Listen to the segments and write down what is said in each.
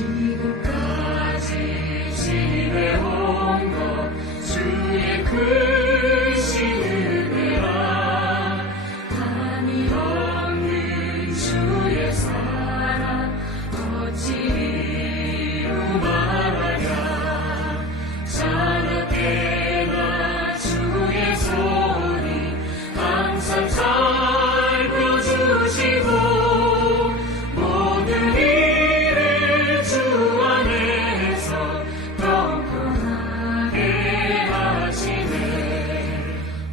지금까지 지내온 것 주의 크신 은혜라. 한이 없는 주의 사랑 어찌 이루 말하랴. 자나깨나 주의 손이 항상 살펴주시고 모든 일을 주 안에서 평안하게 하시네.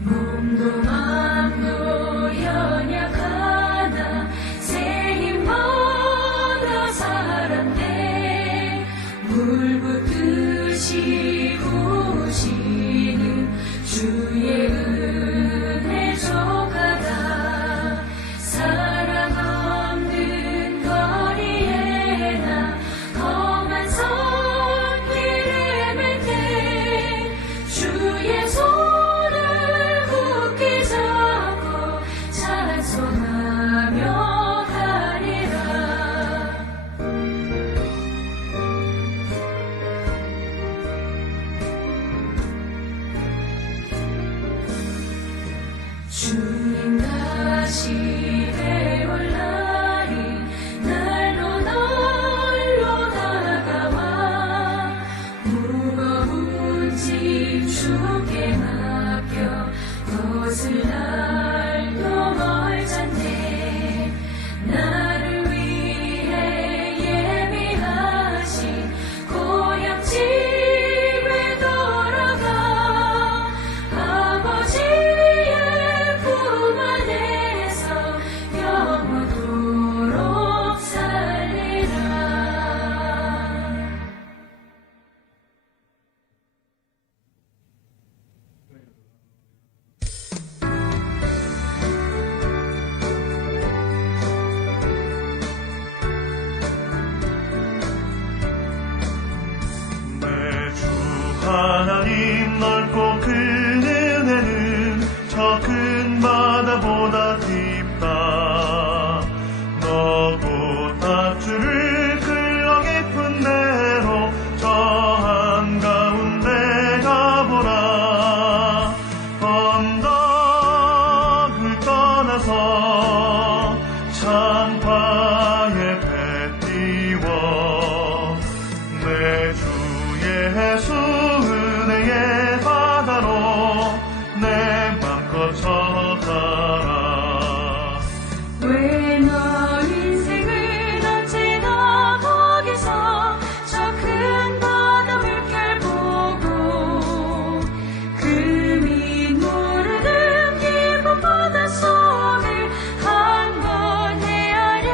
몸도 맘도 연약하나 새 힘 얻어 살았네. 물 붓듯이 부으시는 주의 은혜 족하다. 사랑 없는 거리에 나 험한 손길을 맬 때 주의 손을 굳게 잡고 찬송하며 가리라. 주님 다시 배울 날이 날로 날로 다가와. 무거운 짐 주께 맡겨 벗을 날도 멀잖네. 나를 위해 예비하신 고향 집에 돌아가 아버지의 품 안에서 영원토록 살리라. 내 주 하나님 넓고 큰 은혜는 저 큰 바다보다 깊다. 너도 탑주를 흘러 깊은 데로 저 한가운데 가보라. 언덕을 떠나서 창파에 배 띄워 내 주 예수 은혜의 바다로 내 맘껏 젖어가라. 왜 너 인생을 던지나 거기서 저 큰 바다 물결 보고 그 민물을 깊은 바다 속을 한 번 헤아려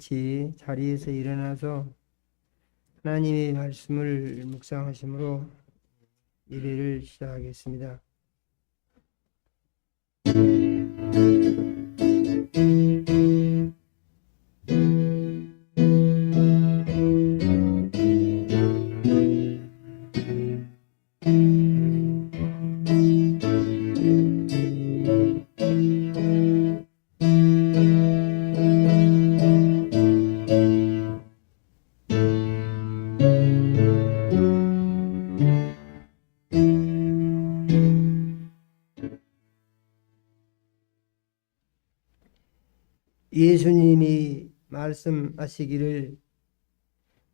같이 자리에서 일어나서 하나님의 말씀을 묵상하심으로 예배를 시작하겠습니다. 예수님이 말씀하시기를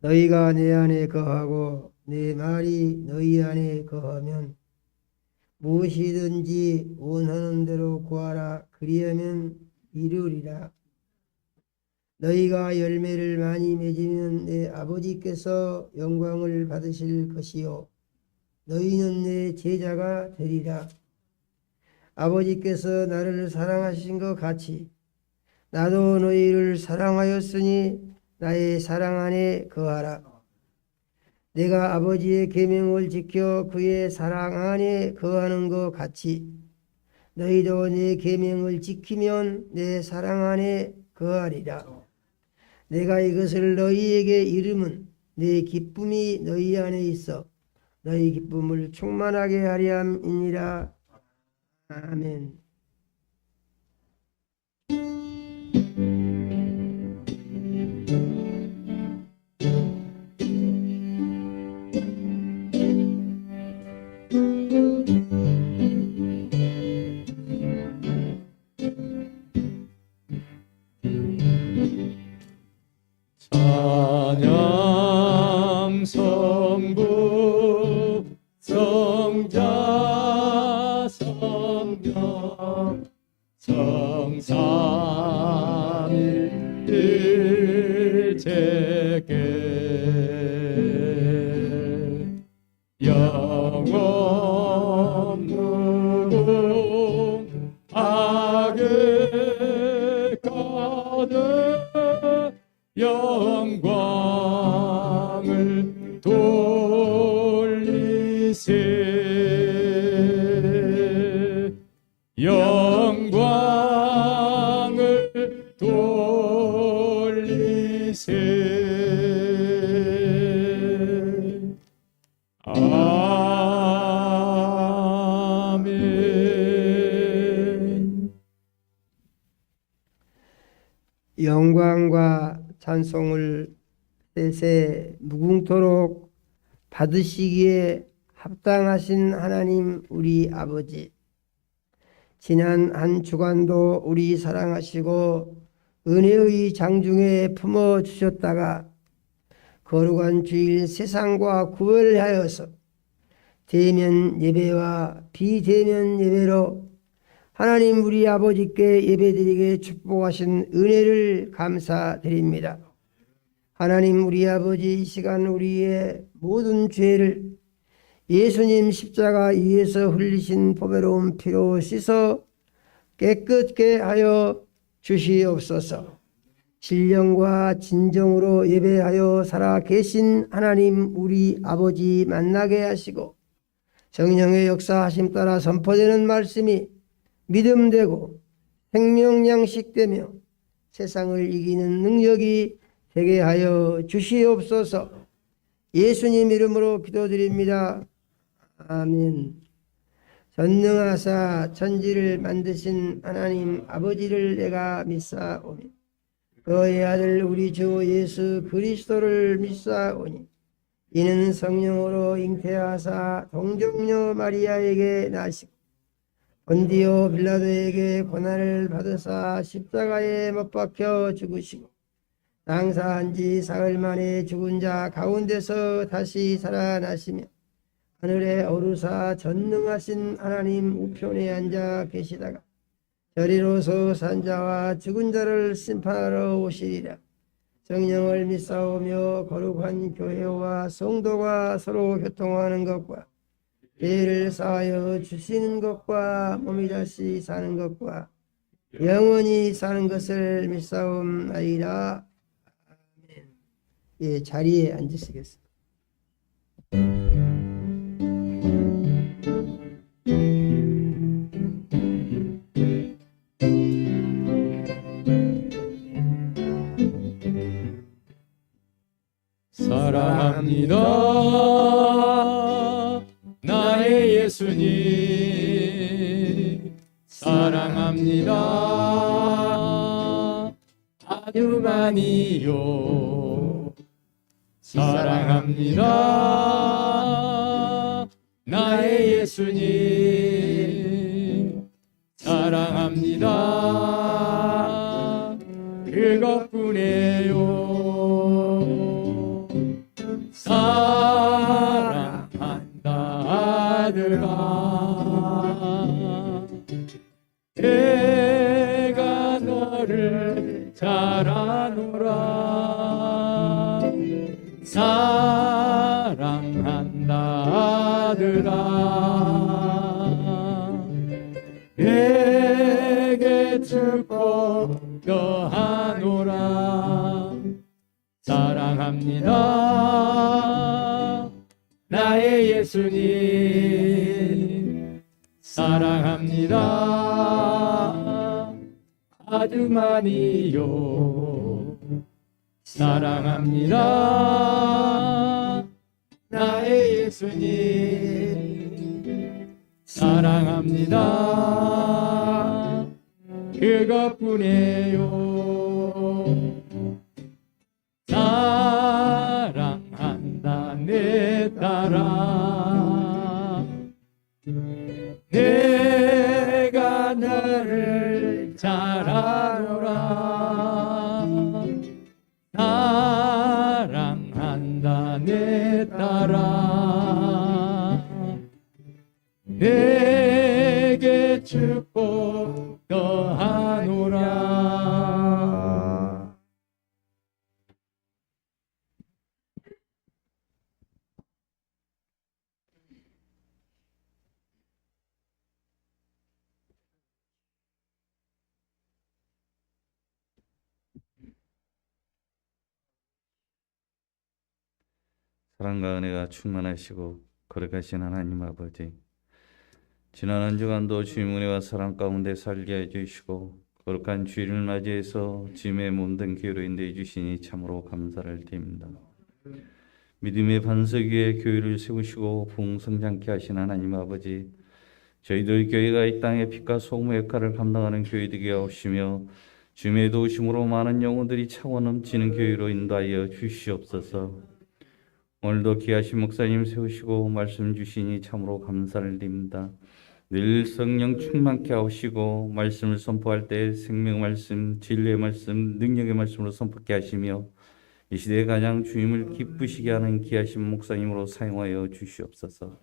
너희가 내 안에 거하고 내 말이 너희 안에 거하면 무엇이든지 원하는 대로 구하라 그리하면 이루리라. 너희가 열매를 많이 맺으면 내 아버지께서 영광을 받으실 것이요 너희는 내 제자가 되리라. 아버지께서 나를 사랑하신 것 같이 나도 너희를 사랑하였으니 나의 사랑 안에 거하라. 내가 아버지의 계명을 지켜 그의 사랑 안에 거하는 것 같이 너희도 내 계명을 지키면 내 사랑 안에 거하리라. 내가 이것을 너희에게 이름은 내 기쁨이 너희 안에 있어 너희 기쁨을 충만하게 하려 함이니라. 아멘. 찬양 성부 성자 성령 성삼일체계 영원 무궁 악에 가득 영광을 돌리세 영광을 돌리세 아멘. 영광과 찬송을 세세 무궁토록 받으시기에 합당하신 하나님 우리 아버지, 지난 한 주간도 우리 사랑하시고 은혜의 장중에 품어주셨다가 거룩한 주일 세상과 구별하여서 대면 예배와 비대면 예배로 하나님 우리 아버지께 예배드리게 축복하신 은혜를 감사드립니다. 하나님 우리 아버지, 이 시간 우리의 모든 죄를 예수님 십자가 위에서 흘리신 보배로운 피로 씻어 깨끗게 하여 주시옵소서. 신령과 진정으로 예배하여 살아 계신 하나님 우리 아버지 만나게 하시고 성령의 역사하심 따라 선포되는 말씀이 믿음되고 생명양식되며 세상을 이기는 능력이 되게 하여 주시옵소서. 예수님 이름으로 기도드립니다. 아멘. 전능하사 천지를 만드신 하나님 아버지를 내가 믿사오니 그의 아들 우리 주 예수 그리스도를 믿사오니 이는 성령으로 잉태하사 동정녀 마리아에게 나시고 본디오 빌라도에게 고난을 받으사 십자가에 못 박혀 죽으시고 장사한 지 사흘 만에 죽은 자 가운데서 다시 살아나시며 하늘에 오르사 전능하신 하나님 우편에 앉아 계시다가 저리로서 산 자와 죽은 자를 심판하러 오시리라. 성령을 믿사오며 거룩한 교회와 성도가 서로 교통하는 것과 죄를 사하여 주시는 것과 몸이 다시 사는 것과 영원히 사는 것을 믿사옵나이다. 예, 자리에 앉으시겠습니다. 사랑합니다. 나의 예수님 사랑합니다. 아주 많이요. 사랑합니다. 나의 예수님 사랑합니다. 그것뿐이에요. 사랑한다 아들아, 내가 너를 잘 아노라. 사랑한다 아들아, 내게 축복 더하노라. 사랑합니다. 나의 예수님 사랑합니다. 아주 많이요. 사랑합니다. 나의 예수님 사랑합니다. 그것뿐이에요. 사랑한다 내 딸아, 내가 너를 잘 아노라. 사랑한다 내 딸아, 내게 축복 더하노라. 사랑과 은혜가 충만하시고 거룩하신 하나님 아버지, 지난 한 주간도 주님 은혜와 사랑 가운데 살게 해주시고 거룩한 주일을 맞이해서 주님의 몸된 교회로 인도해 주시니 참으로 감사를 드립니다. 믿음의 반석 위에 교회를 세우시고 부흥성장케 하신 하나님 아버지, 저희들 교회가 이 땅의 빛과 소금의 역할을 감당하는 교회 되게 하시며 주님의 도우심으로 많은 영혼들이 차고 넘치는 교회로 인도하여 주시옵소서. 오늘도 귀하신 목사님 세우시고 말씀 주시니 참으로 감사를 드립니다. 늘 성령 충만케 하시고 말씀을 선포할 때 생명 말씀, 진리의 말씀, 능력의 말씀으로 선포케 하시며 이 시대에 가장 주님을 기쁘시게 하는 귀하신 목사님으로 사용하여 주시옵소서.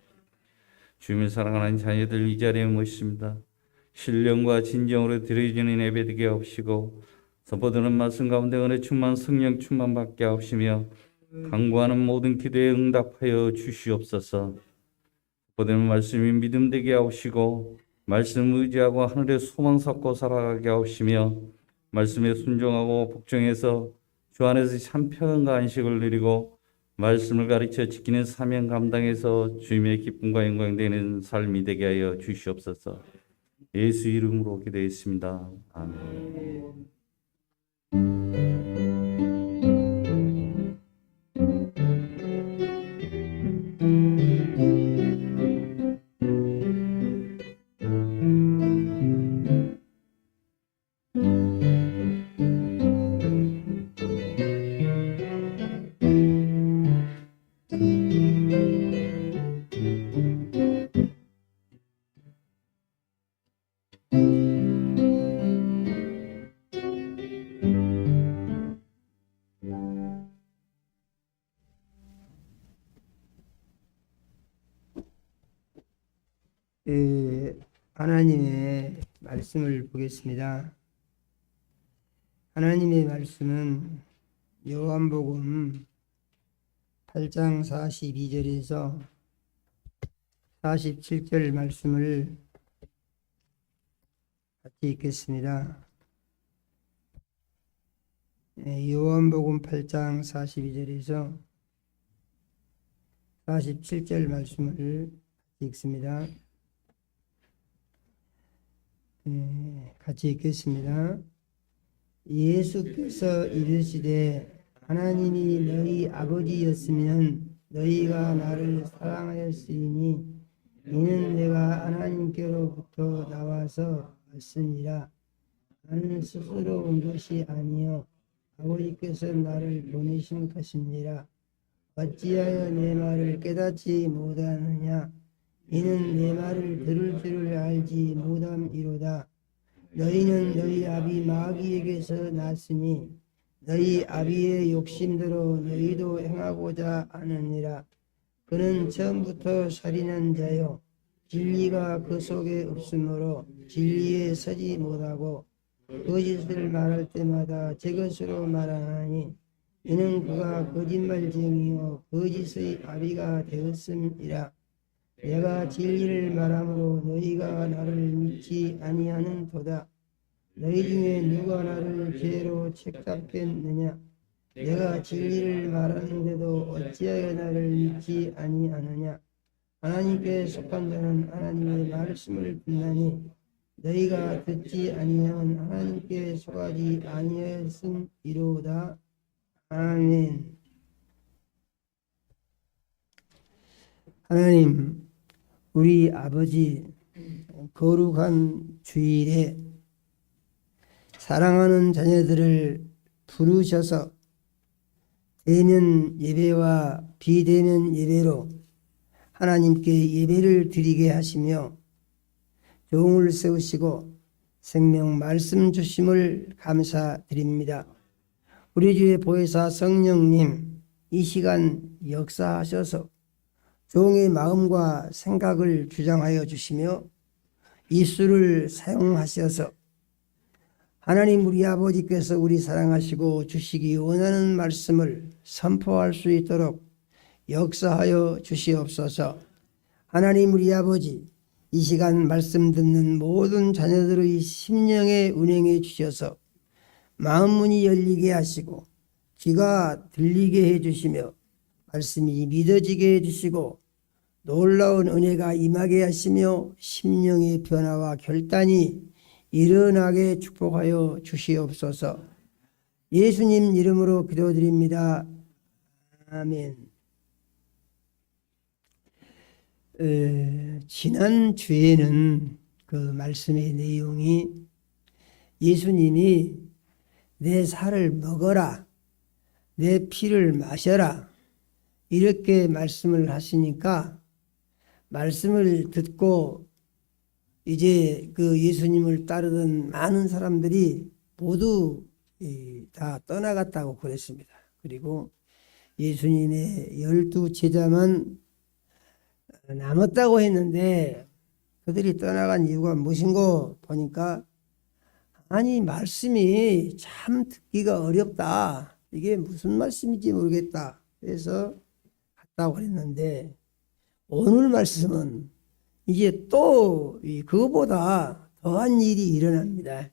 주님을 사랑하는 자녀들 이 자리에 모십니다. 신령과 진정으로 드려지는 예배 되게 하시고 선포되는 말씀 가운데 은혜 충만 성령 충만 받게 하시며 간구하는 모든 기도에 응답하여 주시옵소서. 보되는 말씀이 믿음 되게 하시고 말씀 의지하고 하늘의 소망 삼고 살아가게 하시며 말씀에 순종하고 복종해서 주 안에서 참 평안과 안식을 누리고 말씀을 가르쳐 지키는 사명 감당해서 주님의 기쁨과 영광 되는 삶이 되게 하여 주시옵소서. 예수 이름으로 기도했습니다. 아멘. 하나님의 말씀을 보겠습니다. 하나님의 말씀은 요한복음 8장 42절에서 47절 말씀을 같이 읽겠습니다. 요한복음 8장 42절에서 47절 말씀을 읽습니다. 같이 읽겠습니다. 예수께서 이르시되 하나님이 너희 아버지였으면 너희가 나를 사랑하였으리니 이는 내가 하나님께로부터 나와서 왔으니라. 나는 스스로 온 것이 아니요 아버지께서 나를 보내신 것이니라. 어찌하여 내 말을 깨닫지 못하느냐? 이는 내 말을 들을 줄을 알지 못함이로다. 너희는 너희 아비 마귀에게서 났으니 너희 아비의 욕심대로 너희도 행하고자 하느니라. 그는 처음부터 살인한 자요 진리가 그 속에 없으므로 진리에 서지 못하고 거짓을 말할 때마다 제 것으로 말하나니 이는 그가 거짓말쟁이요 거짓의 아비가 되었음이라. 내가 진리를 말함으로 너희가 나를 믿지 아니하는 도다. 너희 중에 누가 나를 죄로 책잡겠느냐? 내가 진리를 말하는데도 어찌하여 나를 믿지 아니하느냐? 하나님께 속한 자는 하나님의 말씀을 듣나니 너희가 듣지 아니하면 하나님께 속하지 아니하였음이로다. 아멘. 하나님, 우리 아버지, 거룩한 주일에 사랑하는 자녀들을 부르셔서 대면 예배와 비대면 예배로 하나님께 예배를 드리게 하시며 종을 세우시고 생명 말씀 주심을 감사드립니다. 우리 주의 보혜사 성령님, 이 시간 역사하셔서 종의 마음과 생각을 주장하여 주시며 이수를 사용하셔서 하나님 우리 아버지께서 우리 사랑하시고 주시기 원하는 말씀을 선포할 수 있도록 역사하여 주시옵소서. 하나님 우리 아버지, 이 시간 말씀 듣는 모든 자녀들의 심령에 운행해 주셔서 마음 문이 열리게 하시고 귀가 들리게 해주시며 말씀이 믿어지게 해주시고 놀라운 은혜가 임하게 하시며 심령의 변화와 결단이 일어나게 축복하여 주시옵소서. 예수님 이름으로 기도드립니다. 아멘. 지난 주에는 그 말씀의 내용이 예수님이 내 살을 먹어라, 내 피를 마셔라 이렇게 말씀을 하시니까 말씀을 듣고 이제 그 예수님을 따르던 많은 사람들이 모두 다 떠나갔다고 그랬습니다. 그리고 예수님의 12 제자만 남았다고 했는데 그들이 떠나간 이유가 무엇인고 보니까 아니 말씀이 참 듣기가 어렵다. 이게 무슨 말씀인지 모르겠다. 그래서 갔다고 그랬는데 오늘 말씀은 이제 또 그거보다 더한 일이 일어납니다.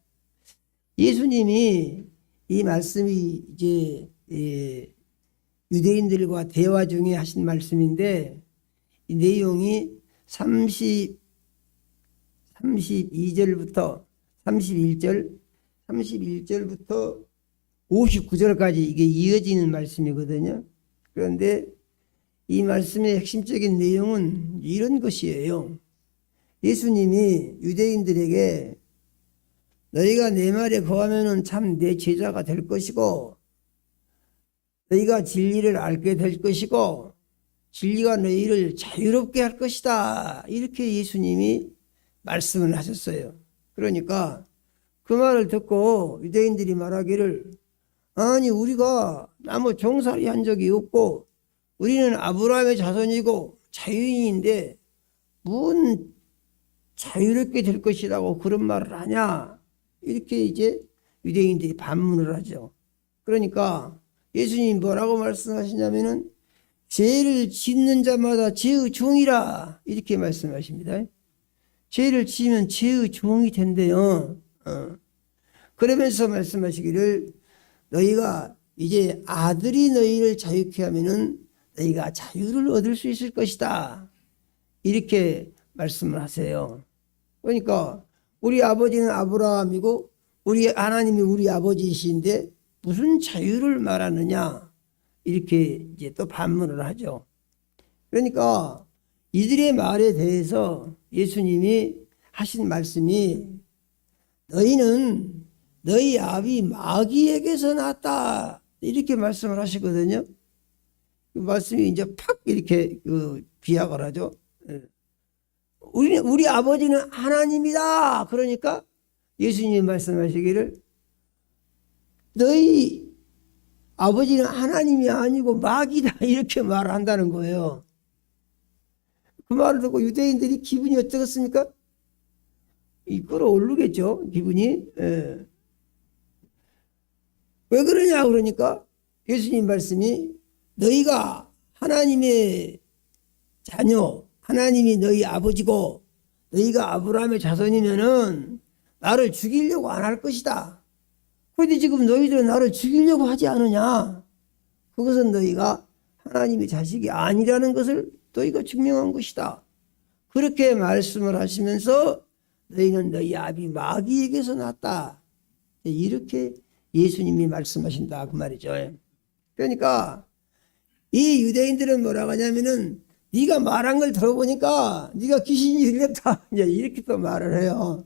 예수님이 이 말씀이 이제 유대인들과 대화 중에 하신 말씀인데 이 내용이 32절부터 31절부터 59절까지 이게 이어지는 말씀이거든요. 그런데 이 말씀의 핵심적인 내용은 이런 것이에요. 예수님이 유대인들에게 너희가 내 말에 거하면은 참 내 제자가 될 것이고 너희가 진리를 알게 될 것이고 진리가 너희를 자유롭게 할 것이다. 이렇게 예수님이 말씀을 하셨어요. 그러니까 그 말을 듣고 유대인들이 말하기를 아니 우리가 아무 종살이 한 적이 없고 우리는 아브라함의 자손이고 자유인인데 무슨 자유롭게 될 것이라고 그런 말을 하냐 이렇게 이제 유대인들이 반문을 하죠. 그러니까 예수님이 뭐라고 말씀하시냐면은 죄를 짓는 자마다 죄의 종이라 이렇게 말씀하십니다. 죄를 지으면 죄의 종이 된대요. 그러면서 말씀하시기를 너희가 이제 아들이 너희를 자유케 하면은 너희가 자유를 얻을 수 있을 것이다. 이렇게 말씀을 하세요. 그러니까 우리 아버지는 아브라함이고 우리 하나님이 우리 아버지이신데 무슨 자유를 말하느냐 이렇게 이제 또 반문을 하죠. 그러니까 이들의 말에 대해서 예수님이 하신 말씀이 너희는 너희 아비 마귀에게서 났다 이렇게 말씀을 하시거든요. 그 말씀이 이제 팍 이렇게 비약을 하죠. 우리 아버지는 하나님이다. 그러니까 예수님이 말씀하시기를 너희 아버지는 하나님이 아니고 마귀다 이렇게 말을 한다는 거예요. 그 말을 듣고 유대인들이 기분이 어떻겠습니까? 끌어오르겠죠 기분이. 예. 왜 그러냐 그러니까 예수님 말씀이 너희가 하나님의 자녀 하나님이 너희 아버지고 너희가 아브라함의 자손이면은 나를 죽이려고 안 할 것이다. 그런데 지금 너희들은 나를 죽이려고 하지 않느냐. 그것은 너희가 하나님의 자식이 아니라는 것을 너희가 증명한 것이다. 그렇게 말씀을 하시면서 너희는 너희 아비 마귀에게서 났다. 이렇게 예수님이 말씀하신다 그 말이죠. 그러니까 이 유대인들은 뭐라고 하냐면은 네가 말한 걸 들어보니까 네가 귀신이 들렸다 이제 이렇게 또 말을 해요.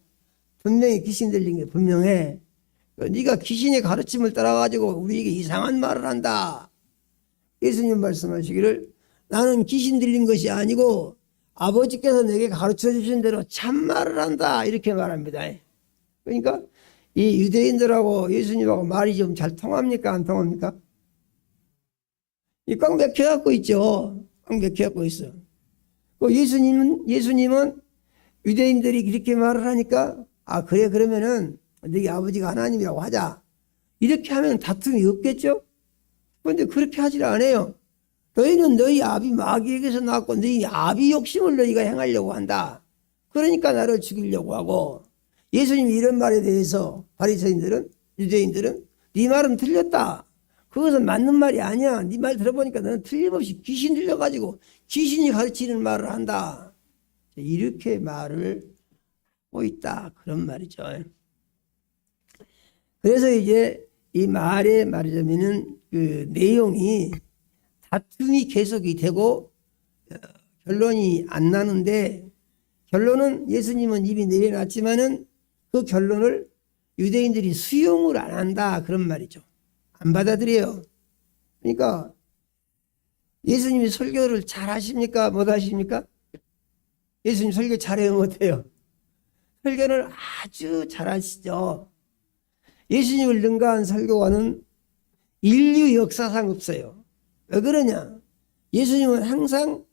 분명히 귀신 들린 게 분명해. 네가 귀신의 가르침을 따라가지고 우리에게 이상한 말을 한다. 예수님 말씀하시기를 나는 귀신 들린 것이 아니고 아버지께서 내게 가르쳐 주신 대로 참말을 한다 이렇게 말합니다. 그러니까 이 유대인들하고 예수님하고 말이 좀 잘 통합니까 안 통합니까? 이 꽉 맥혀갖고 있죠. 꽉 맥혀갖고 있어. 예수님은 유대인들이 이렇게 말을 하니까 아 그래 그러면은 너희 아버지가 하나님이라고 하자. 이렇게 하면 다툼이 없겠죠? 그런데 그렇게 하질 않아요. 너희는 너희 아비 마귀에게서 나왔고 너희 아비 욕심을 너희가 행하려고 한다. 그러니까 나를 죽이려고 하고 예수님이 이런 말에 대해서 바리새인들은 유대인들은 네 말은 틀렸다. 그것은 맞는 말이 아니야. 네 말 들어보니까 너는 틀림없이 귀신 들려가지고 귀신이 가르치는 말을 한다. 이렇게 말을 하고 있다. 그런 말이죠. 그래서 이제 이 말에 말하자면은 그 내용이 다툼이 계속이 되고 결론이 안 나는데 결론은 예수님은 이미 내려놨지만은 그 결론을 유대인들이 수용을 안 한다 그런 말이죠. 안 받아들여요. 그러니까 예수님이 설교를 잘 하십니까? 못 하십니까? 예수님 설교 잘해요? 못해요? 설교를 아주 잘 하시죠. 예수님을 능가한 설교가는 인류 역사상 없어요. 왜 그러냐? 예수님은 항상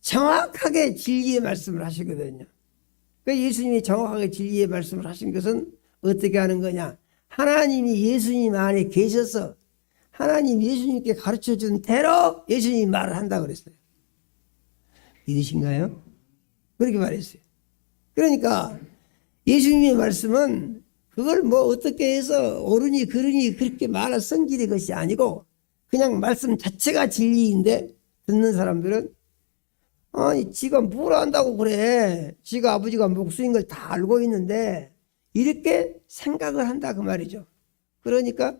정확하게 진리의 말씀을 하시거든요. 그 예수님이 정확하게 진리의 말씀을 하신 것은 어떻게 하는 거냐? 하나님이 예수님 안에 계셔서 하나님 예수님께 가르쳐준 대로 예수님이 말을 한다 그랬어요. 믿으신가요? 그렇게 말했어요. 그러니까 예수님의 말씀은 그걸 뭐 어떻게 해서 옳으니 그르니 그렇게 말할 성질의 것이 아니고 그냥 말씀 자체가 진리인데 듣는 사람들은 아니 지가 뭘 안다고 그래. 지가 아버지가 목수인 걸 다 알고 있는데 이렇게 생각을 한다 그 말이죠. 그러니까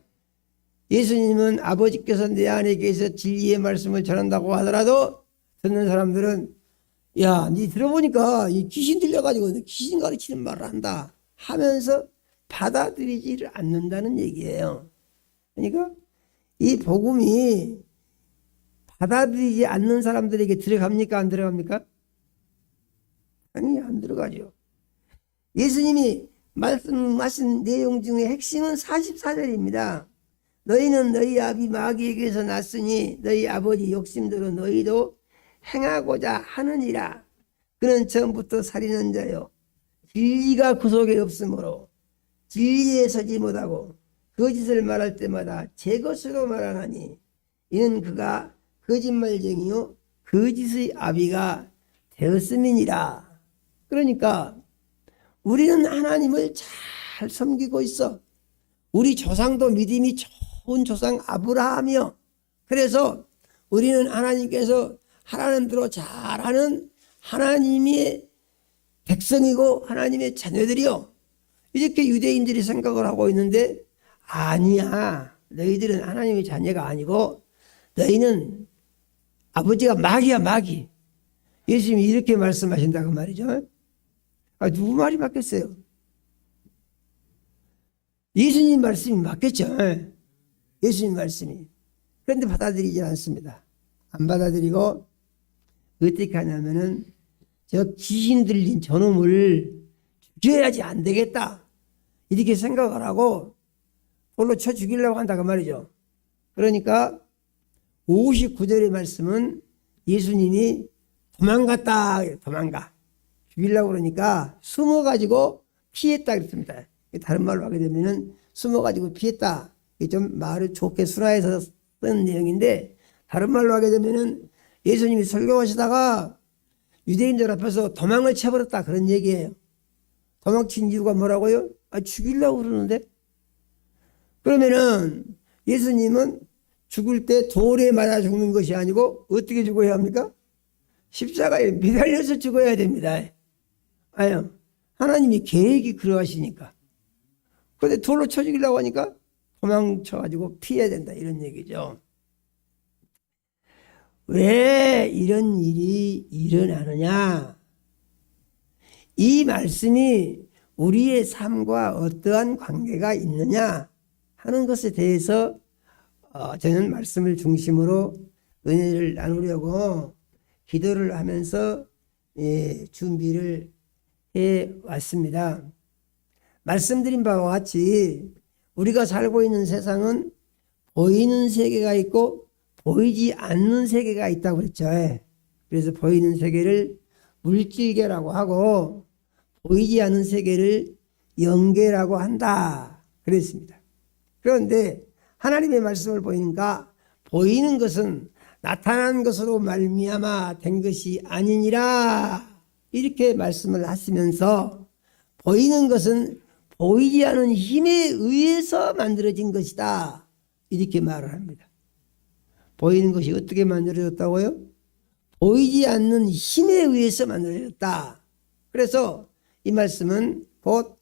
예수님은 아버지께서 내 안에 계셔 진리의 말씀을 전한다고 하더라도 듣는 사람들은 야, 니 들어보니까 이 귀신 들려가지고 귀신 가르치는 말을 한다 하면서 받아들이지를 않는다는 얘기예요. 그러니까 이 복음이 받아들이지 않는 사람들에게 들어갑니까? 안 들어갑니까? 아니, 안 들어가죠. 예수님이 말씀하신 내용 중에 핵심은 44절입니다. 너희는 너희 아비 마귀에게서 났으니 너희 아버지 욕심대로 너희도 행하고자 하느니라. 그는 처음부터 살인한 자요 진리가 그 속에 없으므로 진리에 서지 못하고 거짓을 말할 때마다 제 것으로 말하나니 이는 그가 거짓말쟁이요 거짓의 아비가 되었음이니라. 그러니까 우리는 하나님을 잘 섬기고 있어. 우리 조상도 믿음이 좋은 조상 아브라함이요. 그래서 우리는 하나님께서 하라는 대로 잘하는 하나님의 백성이고 하나님의 자녀들이요. 이렇게 유대인들이 생각을 하고 있는데 아니야. 너희들은 하나님의 자녀가 아니고 너희는 아버지가 마귀야, 마귀. 예수님이 이렇게 말씀하신다고 말이죠. 누구 말이 맞겠어요? 예수님 말씀이 맞겠죠. 예수님 말씀이. 그런데 받아들이지 않습니다. 안 받아들이고 어떻게 하냐면은 저 귀신 들린 저놈을 죽여야지 안 되겠다. 이렇게 생각을 하고 돌로 쳐 죽이려고 한다고 말이죠. 그러니까 59절의 말씀은 예수님이 도망갔다. 도망가. 죽이려고 그러니까 숨어가지고 피했다 그랬습니다. 다른 말로 하게 되면은 숨어가지고 피했다. 이게 좀 말을 좋게 순화해서 쓴 내용인데 다른 말로 하게 되면은 예수님이 설교하시다가 유대인들 앞에서 도망을 쳐버렸다 그런 얘기예요. 도망친 이유가 뭐라고요? 죽이려고 그러는데. 그러면은 예수님은 죽을 때 돌에 맞아 죽는 것이 아니고 어떻게 죽어야 합니까? 십자가에 매달려서 죽어야 됩니다. 아유, 하나님이 계획이 그러하시니까. 그런데 돌로 쳐 죽이려고 하니까 도망쳐가지고 피해야 된다 이런 얘기죠. 왜 이런 일이 일어나느냐? 이 말씀이 우리의 삶과 어떠한 관계가 있느냐 하는 것에 대해서 저는 말씀을 중심으로 은혜를 나누려고 기도를 하면서 준비를 해 왔습니다. 말씀드린 바와 같이 우리가 살고 있는 세상은 보이는 세계가 있고 보이지 않는 세계가 있다고 그랬죠. 그래서 보이는 세계를 물질계라고 하고 보이지 않는 세계를 영계라고 한다 그랬습니다. 그런데 하나님의 말씀을 보니까 보이는 것은 나타난 것으로 말미암아 된 것이 아니니라 이렇게 말씀을 하시면서 보이는 것은 보이지 않은 힘에 의해서 만들어진 것이다 이렇게 말을 합니다. 보이는 것이 어떻게 만들어졌다고요? 보이지 않는 힘에 의해서 만들어졌다. 그래서 이 말씀은 곧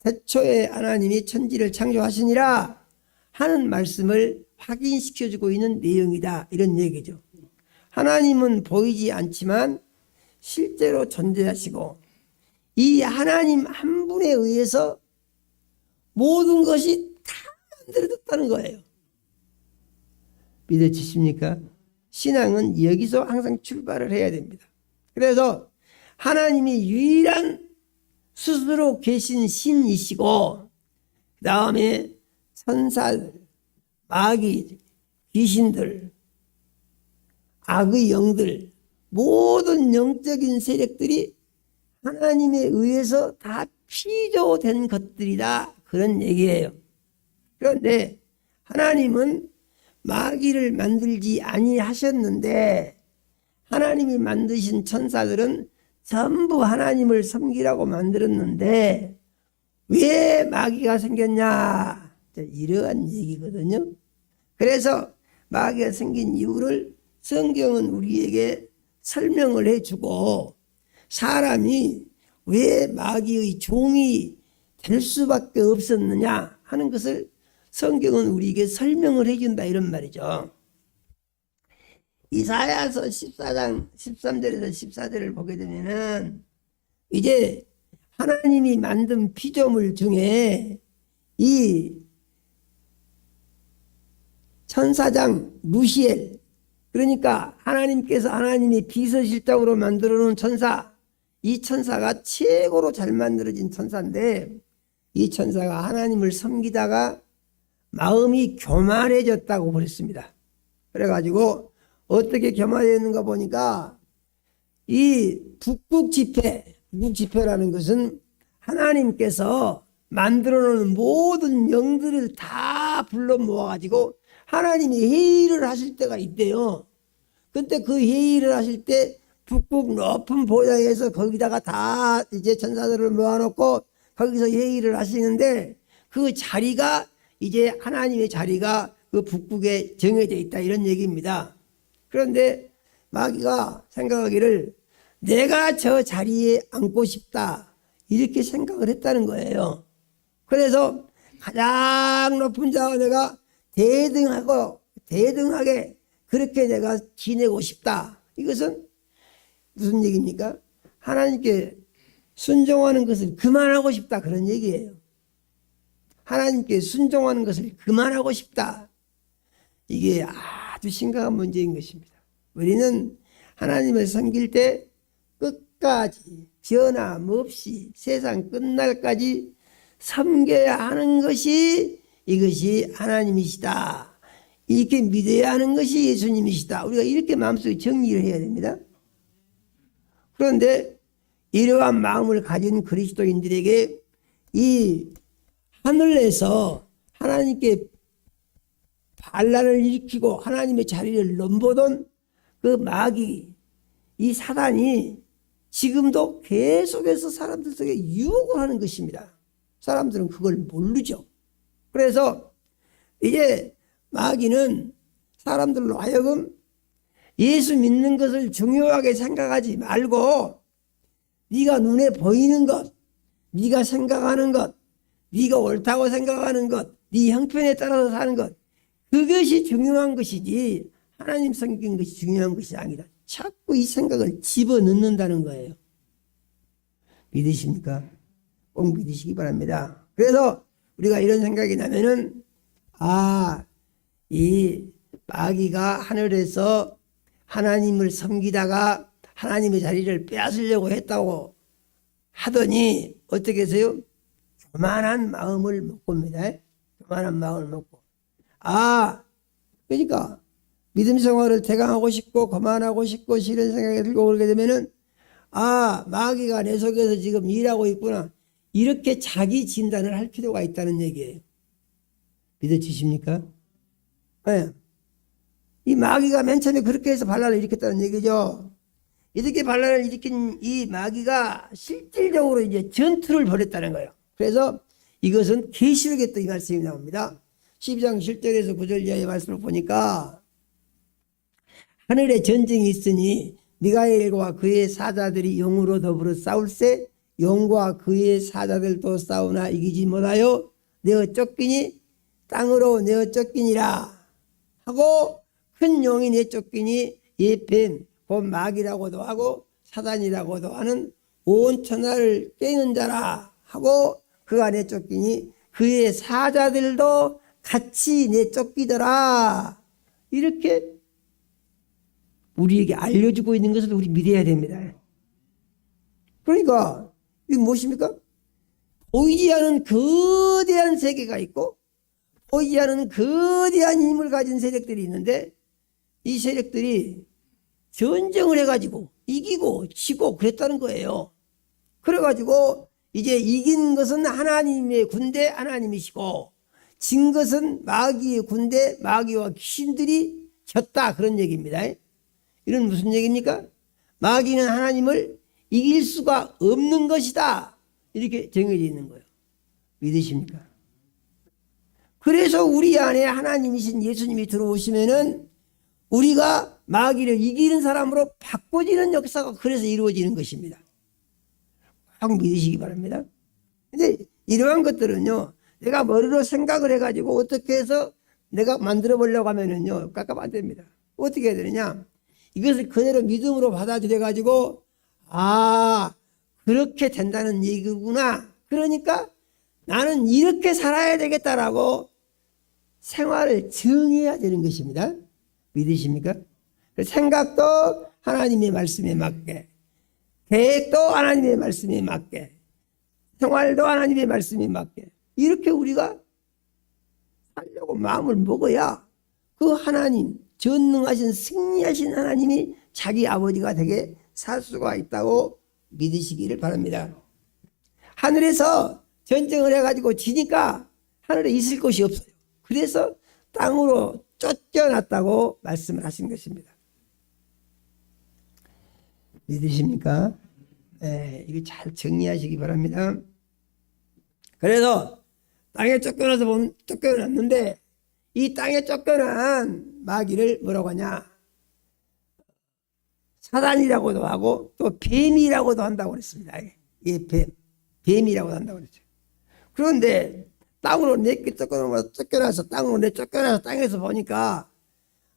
태초에 하나님이 천지를 창조하시니라 하는 말씀을 확인시켜주고 있는 내용이다 이런 얘기죠. 하나님은 보이지 않지만 실제로 존재하시고 이 하나님 한 분에 의해서 모든 것이 다 만들어졌다는 거예요. 믿어지십니까? 신앙은 여기서 항상 출발을 해야 됩니다. 그래서 하나님이 유일한 스스로 계신 신이시고 그 다음에 천사들, 마귀, 귀신들, 악의 영들 모든 영적인 세력들이 하나님에 의해서 다 피조된 것들이다 그런 얘기예요. 그런데 하나님은 마귀를 만들지 아니하셨는데 하나님이 만드신 천사들은 전부 하나님을 섬기라고 만들었는데 왜 마귀가 생겼냐 이러한 얘기거든요. 그래서 마귀가 생긴 이유를 성경은 우리에게 설명을 해주고 사람이 왜 마귀의 종이 될 수밖에 없었느냐 하는 것을 성경은 우리에게 설명을 해준다 이런 말이죠. 이사야서 14장 13절에서 14절을 보게 되면은 이제 하나님이 만든 피조물 중에 이 천사장 루시엘 그러니까 하나님께서 하나님이 비서실장으로 만들어 놓은 천사 이 천사가 최고로 잘 만들어진 천사인데 이 천사가 하나님을 섬기다가 마음이 교만해졌다고 그랬습니다. 그래가지고 어떻게 교만해졌는가 보니까 이 북극지폐라는 것은 하나님께서 만들어 놓은 모든 영들을 다 불러 모아가지고 하나님이 회의를 하실 때가 있대요. 그때 그 회의를 하실 때 북극 높은 보좌에서 거기다가 다 이제 천사들을 모아놓고 거기서 회의를 하시는데 그 자리가 이제 하나님의 자리가 그 북극에 정해져 있다 이런 얘기입니다. 그런데 마귀가 생각하기를 내가 저 자리에 앉고 싶다 이렇게 생각을 했다는 거예요. 그래서 가장 높은 자와 내가 대등하게 그렇게 내가 지내고 싶다. 이것은 무슨 얘기입니까? 하나님께 순종하는 것을 그만하고 싶다 그런 얘기예요. 하나님께 순종하는 것을 그만하고 싶다. 이게 아주 심각한 문제인 것입니다. 우리는 하나님을 섬길 때 끝까지 변함없이 세상 끝날까지 섬겨야 하는 것이 이것이 하나님이시다. 이렇게 믿어야 하는 것이 예수님이시다. 우리가 이렇게 마음속에 정리를 해야 됩니다. 그런데 이러한 마음을 가진 그리스도인들에게 이 하늘에서 하나님께 반란을 일으키고 하나님의 자리를 넘보던 그 마귀, 이 사단이 지금도 계속해서 사람들 속에 유혹을 하는 것입니다. 사람들은 그걸 모르죠. 그래서 이제 마귀는 사람들로 하여금 예수 믿는 것을 중요하게 생각하지 말고 네가 눈에 보이는 것, 네가 생각하는 것, 네가 옳다고 생각하는 것, 네 형편에 따라서 사는 것, 그것이 중요한 것이지 하나님 섬기는 것이 중요한 것이 아니다. 자꾸 이 생각을 집어넣는다는 거예요. 믿으십니까? 꼭 믿으시기 바랍니다. 그래서 우리가 이런 생각이 나면은 이 마귀가 하늘에서 하나님을 섬기다가 하나님의 자리를 빼앗으려고 했다고 하더니 어떻게 해서요? 교만한 마음을 먹고입니다. 교만한 마음을 먹고. 그러니까 믿음 생활을 대강하고 싶고 거만하고 싶고 싫은 생각이 들고 그러게 되면은 마귀가 내 속에서 지금 일하고 있구나. 이렇게 자기 진단을 할 필요가 있다는 얘기예요. 믿어지십니까? 네. 이 마귀가 맨 처음에 그렇게 해서 반란을 일으켰다는 얘기죠. 이렇게 반란을 일으킨 이 마귀가 실질적으로 이제 전투를 벌였다는 거예요. 그래서 이것은 계시록에 또 이 말씀이 나옵니다. 12장 7절에서 9절 이하의 말씀을 보니까 하늘에 전쟁이 있으니 미가엘과 그의 사자들이 용으로 더불어 싸울세 용과 그의 사자들도 싸우나 이기지 못하여 내어 쫓기니 땅으로 내어 쫓기니라 하고 큰 용이 내 쫓기니 예뱀 곧 마귀라고도 하고 사단이라고도 하는 온 천하를 깨는 자라 하고 그 안에 쫓기니 그의 사자들도 같이 내쫓기더라. 이렇게 우리에게 알려주고 있는 것을 우리 믿어야 됩니다. 그러니까 이게 무엇입니까? 보이지 않은 거대한 세계가 있고 보이지 않은 거대한 힘을 가진 세력들이 있는데 이 세력들이 전쟁을 해가지고 이기고 지고 그랬다는 거예요. 그래가지고 이제 이긴 것은 하나님의 군대 하나님이시고 진 것은 마귀의 군대 마귀와 귀신들이 졌다 그런 얘기입니다. 이건 무슨 얘기입니까? 마귀는 하나님을 이길 수가 없는 것이다 이렇게 정해져 있는 거예요. 믿으십니까? 그래서 우리 안에 하나님이신 예수님이 들어오시면은 우리가 마귀를 이기는 사람으로 바꿔지는 역사가 그래서 이루어지는 것입니다. 꼭 믿으시기 바랍니다. 근데 이러한 것들은요, 내가 머리로 생각을 해가지고 어떻게 해서 내가 만들어 보려고 하면은요, 깝깝 안 됩니다. 어떻게 해야 되느냐? 이것을 그대로 믿음으로 받아들여가지고, 그렇게 된다는 얘기구나. 그러니까 나는 이렇게 살아야 되겠다라고 생활을 정해야 되는 것입니다. 믿으십니까? 생각도 하나님의 말씀에 맞게, 계획도 하나님의 말씀에 맞게, 생활도 하나님의 말씀에 맞게 이렇게 우리가 살려고 마음을 먹어야 그 하나님, 전능하신 승리하신 하나님이 자기 아버지가 되게 살 수가 있다고 믿으시기를 바랍니다. 하늘에서 전쟁을 해가지고 지니까 하늘에 있을 곳이 없어요. 그래서 땅으로 쫓겨났다고 말씀을 하신 것입니다. 믿으십니까? 네, 이거 잘 정리하시기 바랍니다. 그래서 땅에 쫓겨났는데 이 땅에 쫓겨난 마귀를 뭐라고 하냐? 사단이라고도 하고 또 뱀이라고도 한다고 그랬습니다. 이 뱀이라고 한다고 그랬죠. 그런데 땅으로 내게 쫓겨나서 땅에서 보니까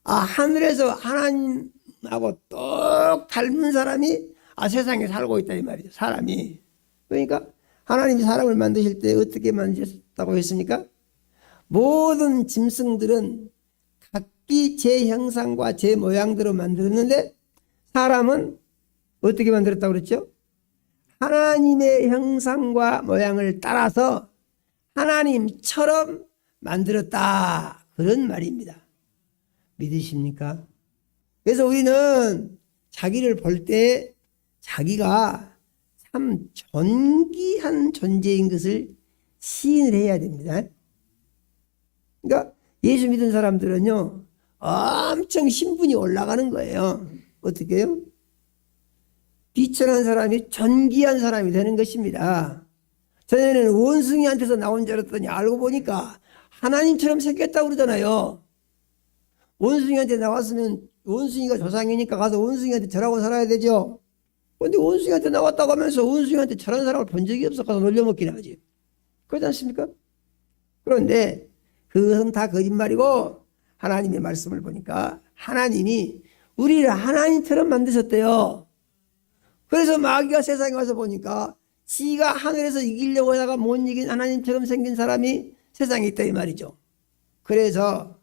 하늘에서 하나님하고 똑 닮은 사람이 세상에 살고 있다 이 말이죠. 사람이. 그러니까 하나님이 사람을 만드실 때 어떻게 만드셨다고 했습니까? 모든 짐승들은 각기 제 형상과 제 모양대로 만들었는데 사람은 어떻게 만들었다고 그랬죠? 하나님의 형상과 모양을 따라서 하나님처럼 만들었다. 그런 말입니다. 믿으십니까? 그래서 우리는 자기를 볼 때 자기가 참 존귀한 존재인 것을 시인을 해야 됩니다. 그러니까 예수 믿은 사람들은요 엄청 신분이 올라가는 거예요. 어떻게 해요? 비천한 사람이 존귀한 사람이 되는 것입니다. 전에는 원숭이한테서 나온 줄 알았더니 알고 보니까 하나님처럼 생겼다고 그러잖아요. 원숭이한테 나왔으면 원숭이가 조상이니까 가서 원숭이한테 절하고 살아야 되죠. 그런데 원숭이한테 나왔다고 하면서 원숭이한테 절한 사람을 본 적이 없어 가서 놀려먹기나 하지. 그렇지 않습니까? 그런데 그것은 다 거짓말이고 하나님의 말씀을 보니까 하나님이 우리를 하나님처럼 만드셨대요. 그래서 마귀가 세상에 와서 보니까 지가 하늘에서 이기려고 하다가 못 이긴 하나님처럼 생긴 사람이 세상에 있다 이 말이죠. 그래서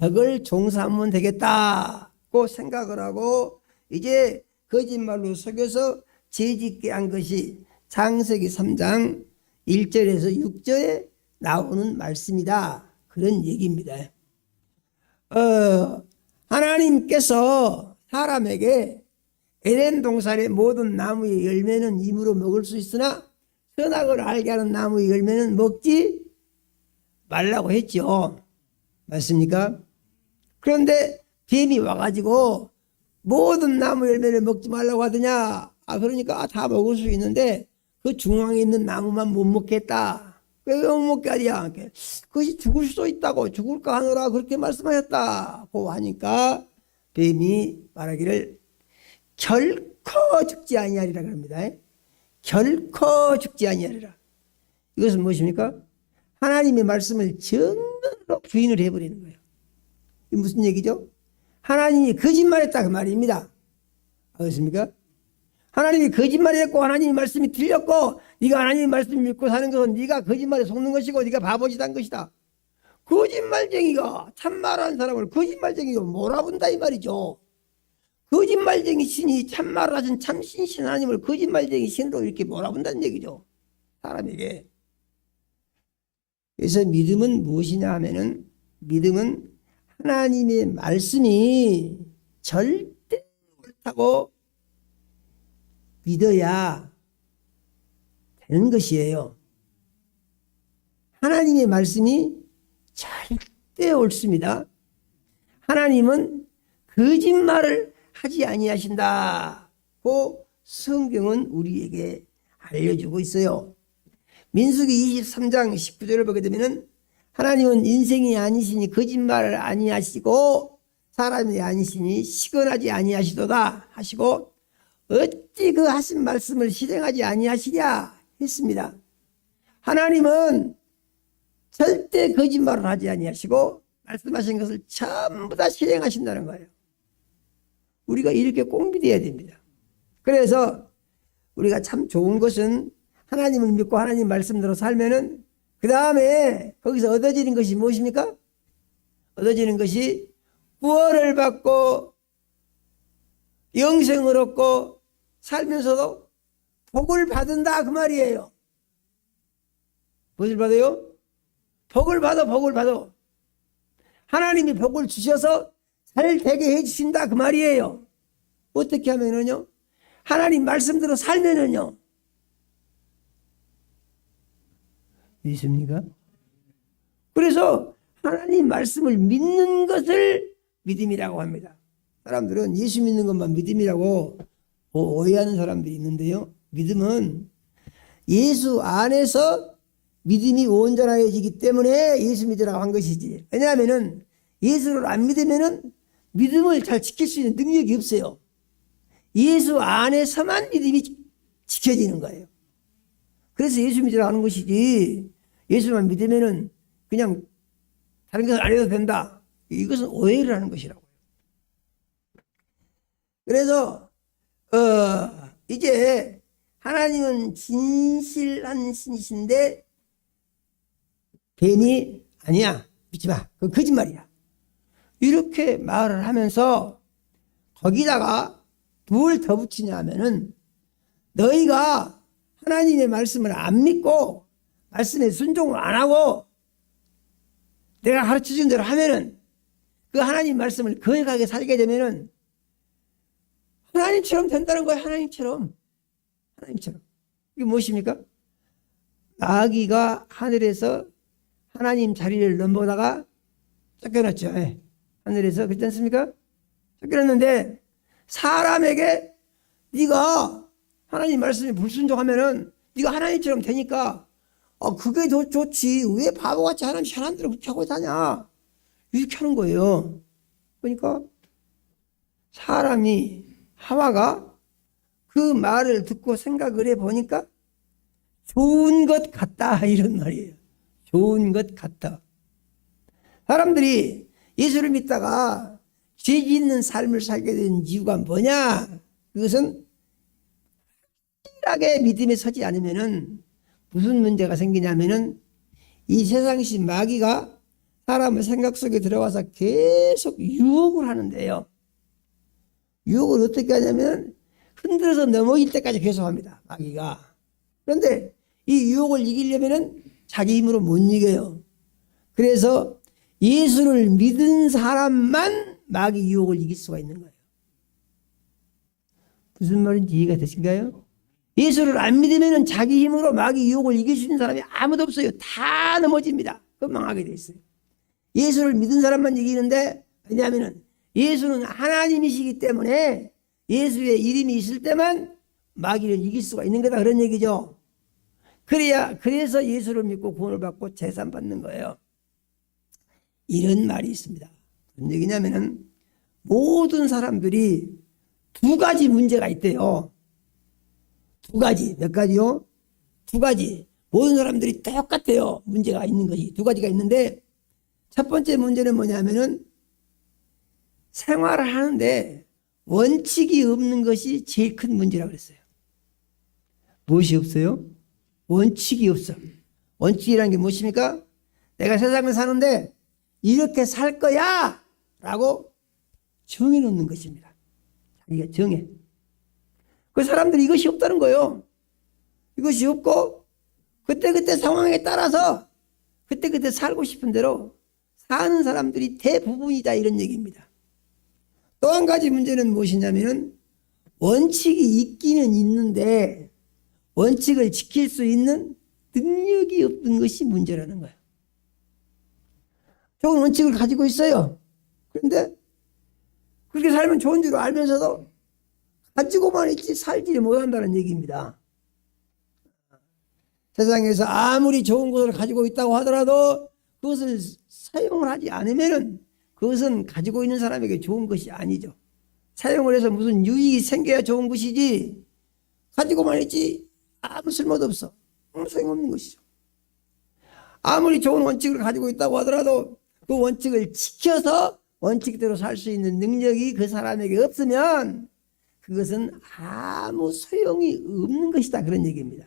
저걸 종사하면 되겠다고 생각을 하고 이제 거짓말로 속여서 죄짓게 한 것이 창세기 3장 1절에서 6절에 나오는 말씀이다. 그런 얘기입니다. 하나님께서 사람에게 에덴 동산의 모든 나무의 열매는 임으로 먹을 수 있으나 선악을 알게 하는 나무의 열매는 먹지 말라고 했죠. 맞습니까? 그런데 뱀이 와가지고 모든 나무 열매를 먹지 말라고 하더냐? 그러니까 다 먹을 수 있는데 그 중앙에 있는 나무만 못 먹겠다. 왜 못 먹게 하랴? 그것이 죽을 수도 있다고 죽을까 하노라 그렇게 말씀하셨다고 하니까 뱀이 말하기를 결코 죽지 아니하리라 그럽니다. 결코 죽지 아니하리라. 이것은 무엇입니까? 하나님의 말씀을 정면으로 부인을 해버리는 거예요. 이게 무슨 얘기죠? 하나님이 거짓말했다 그 말입니다. 알겠습니까? 하나님이 거짓말했고 하나님의 말씀이 틀렸고 네가 하나님의 말씀을 믿고 사는 것은 네가 거짓말에 속는 것이고 네가 바보짓한 것이다. 거짓말쟁이가 참말하는 사람을 거짓말쟁이가 몰아본다 이 말이죠. 거짓말쟁이 신이 참말을 하신 참신신 하나님을 거짓말쟁이 신으로 이렇게 몰아본다는 얘기죠. 사람에게. 그래서 믿음은 무엇이냐 하면은 믿음은 하나님의 말씀이 절대 옳다고 믿어야 되는 것이에요. 하나님의 말씀이 절대 옳습니다. 하나님은 거짓말을 하지 아니하신다고 성경은 우리에게 알려주고 있어요. 민수기 23장 19절을 보게 되면은 하나님은 인생이 아니시니 거짓말을 아니하시고 사람이 아니시니 시건하지 아니하시도다 하시고 어찌 그 하신 말씀을 실행하지 아니하시랴 했습니다. 하나님은 절대 거짓말을 하지 아니하시고 말씀하신 것을 전부 다 실행하신다는 거예요. 우리가 이렇게 꼭 믿어야 됩니다. 그래서 우리가 참 좋은 것은 하나님을 믿고 하나님 말씀대로 살면은 그 다음에 거기서 얻어지는 것이 무엇입니까? 얻어지는 것이 구원을 받고 영생을 얻고 살면서도 복을 받는다 그 말이에요. 무엇을 받아요? 복을 받아. 하나님이 복을 주셔서 잘 되게 해주신다 그 말이에요. 어떻게 하면은요? 하나님 말씀대로 살면은요. 믿습니까? 그래서 하나님 말씀을 믿는 것을 믿음이라고 합니다. 사람들은 예수 믿는 것만 믿음이라고 오해하는 사람들이 있는데요. 믿음은 예수 안에서 믿음이 온전해지기 때문에 예수 믿으라고 한 것이지. 왜냐하면은 예수를 안 믿으면은 믿음을 잘 지킬 수 있는 능력이 없어요. 예수 안에서만 믿음이 지켜지는 거예요. 그래서 예수 믿으라고 하는 것이지, 예수만 믿으면은 그냥 다른 것을 안 해도 된다. 이것은 오해를 하는 것이라고요. 그래서 이제 하나님은 진실한 신이신데 뱀이 아니야, 믿지 마, 그건 거짓말이야, 이렇게 말을 하면서 거기다가 뭘 더 붙이냐 하면은, 너희가 하나님의 말씀을 안 믿고 말씀에 순종을 안 하고 내가 가르쳐준 대로 하면은, 그 하나님 말씀을 거역하게 살게 되면은 하나님처럼 된다는 거예요. 하나님처럼. 이게 무엇입니까? 마귀가 하늘에서 하나님 자리를 넘보다가 쫓겨났죠. 예. 하늘에서, 그렇지 않습니까? 쫓겨났는데 사람에게 네가 하나님 말씀에 불순종하면은 네가 하나님처럼 되니까 그게 더 좋지, 왜 바보같이 하나님 편한 대로 그렇게 하고 다냐, 이렇게 하는 거예요. 그러니까 사람이, 하와가 그 말을 듣고 생각을 해보니까 좋은 것 같다, 이런 말이에요. 좋은 것 같다. 사람들이 예수를 믿다가 죄 짓는 삶을 살게 된 이유가 뭐냐? 그것은 확실하게 믿음에 서지 않으면은 무슨 문제가 생기냐면은, 이 세상신 마귀가 사람의 생각 속에 들어와서 계속 유혹을 하는데요. 유혹을 어떻게 하냐면 흔들어서 넘어질 때까지 계속 합니다, 마귀가. 그런데 이 유혹을 이기려면은 자기 힘으로 못 이겨요. 그래서 예수를 믿은 사람만 마귀 유혹을 이길 수가 있는 거예요. 무슨 말인지 이해가 되신가요? 예수를 안 믿으면 자기 힘으로 마귀 유혹을 이길 수 있는 사람이 아무도 없어요. 다 넘어집니다. 그럼 망하게 돼 있어요. 예수를 믿은 사람만 이기는데, 왜냐하면 예수는 하나님이시기 때문에 예수의 이름이 있을 때만 마귀를 이길 수가 있는 거다, 그런 얘기죠. 그래서 예수를 믿고 구원을 받고 재산 받는 거예요. 이런 말이 있습니다. 무슨 얘기냐면은, 모든 사람들이 두 가지 문제가 있대요. 두 가지. 몇 가지요? 두 가지. 모든 사람들이 똑같아요. 문제가 있는 것이 두 가지가 있는데, 첫 번째 문제는 뭐냐면은 생활을 하는데 원칙이 없는 것이 제일 큰 문제라고 그랬어요. 무엇이 없어요? 원칙이 없어. 원칙이라는 게 무엇입니까? 내가 세상을 사는데 이렇게 살 거야 라고 정해놓는 것입니다. 자기가 정해. 그 사람들이 이것이 없다는 거예요. 이것이 없고 그때그때 상황에 따라서 그때그때 살고 싶은 대로 사는 사람들이 대부분이다, 이런 얘기입니다. 또 한 가지 문제는 무엇이냐면, 원칙이 있기는 있는데 원칙을 지킬 수 있는 능력이 없는 것이 문제라는 거예요. 좋은 원칙을 가지고 있어요. 그런데 그렇게 살면 좋은 줄 알면서도 가지고만 있지 살지를 못한다는 얘기입니다. 세상에서 아무리 좋은 것을 가지고 있다고 하더라도 그것을 사용을 하지 않으면 그것은 가지고 있는 사람에게 좋은 것이 아니죠. 사용을 해서 무슨 유익이 생겨야 좋은 것이지, 가지고만 있지 아무 쓸모도 없어. 아무 소용없는 것이죠. 아무리 좋은 원칙을 가지고 있다고 하더라도 그 원칙을 지켜서 원칙대로 살 수 있는 능력이 그 사람에게 없으면 그것은 아무 소용이 없는 것이다, 그런 얘기입니다.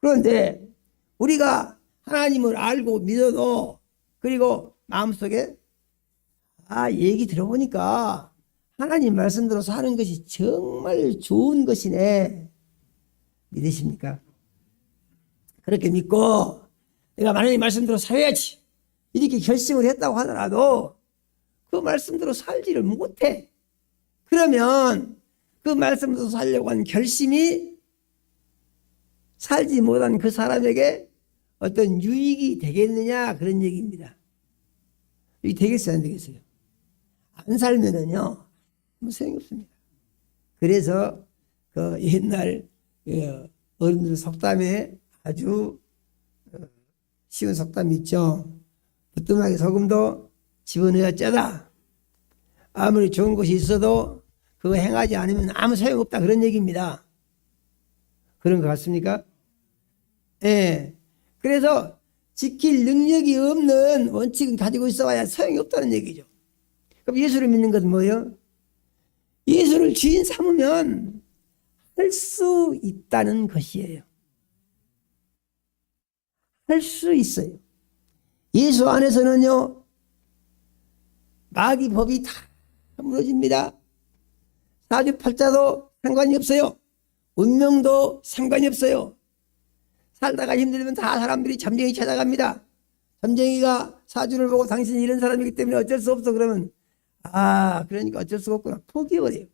그런데 우리가 하나님을 알고 믿어도, 그리고 마음속에 얘기 들어보니까 하나님 말씀대로 사는 것이 정말 좋은 것이네, 믿으십니까? 그렇게 믿고 내가 하나님 말씀대로 살아야지 이렇게 결심을 했다고 하더라도 그 말씀대로 살지를 못해. 그러면 그 말씀대로 살려고 한 결심이 살지 못한 그 사람에게 어떤 유익이 되겠느냐, 그런 얘기입니다. 유익이 되겠어요, 안 되겠어요? 안 살면은요 아무 소용이 없습니다. 그래서 그 옛날 어른들 속담에 아주 쉬운 속담이 있죠. 부뚜막에 소금도 집어넣어야 짜다. 아무리 좋은 것이 있어도 그거 행하지 않으면 아무 소용없다, 그런 얘기입니다. 그런 것 같습니까? 예. 그래서 지킬 능력이 없는 원칙은 가지고 있어봐야 소용이 없다는 얘기죠. 그럼 예수를 믿는 것은 뭐예요? 예수를 주인 삼으면 할 수 있다는 것이에요. 할 수 있어요. 예수 안에서는요, 마귀 법이 다 무너집니다. 사주팔자도 상관이 없어요. 운명도 상관이 없어요. 살다가 힘들면 다 사람들이 점쟁이 찾아갑니다. 점쟁이가 사주를 보고 당신이 이런 사람이기 때문에 어쩔 수 없어 그러면 그러니까 어쩔 수가 없구나 포기해버려요.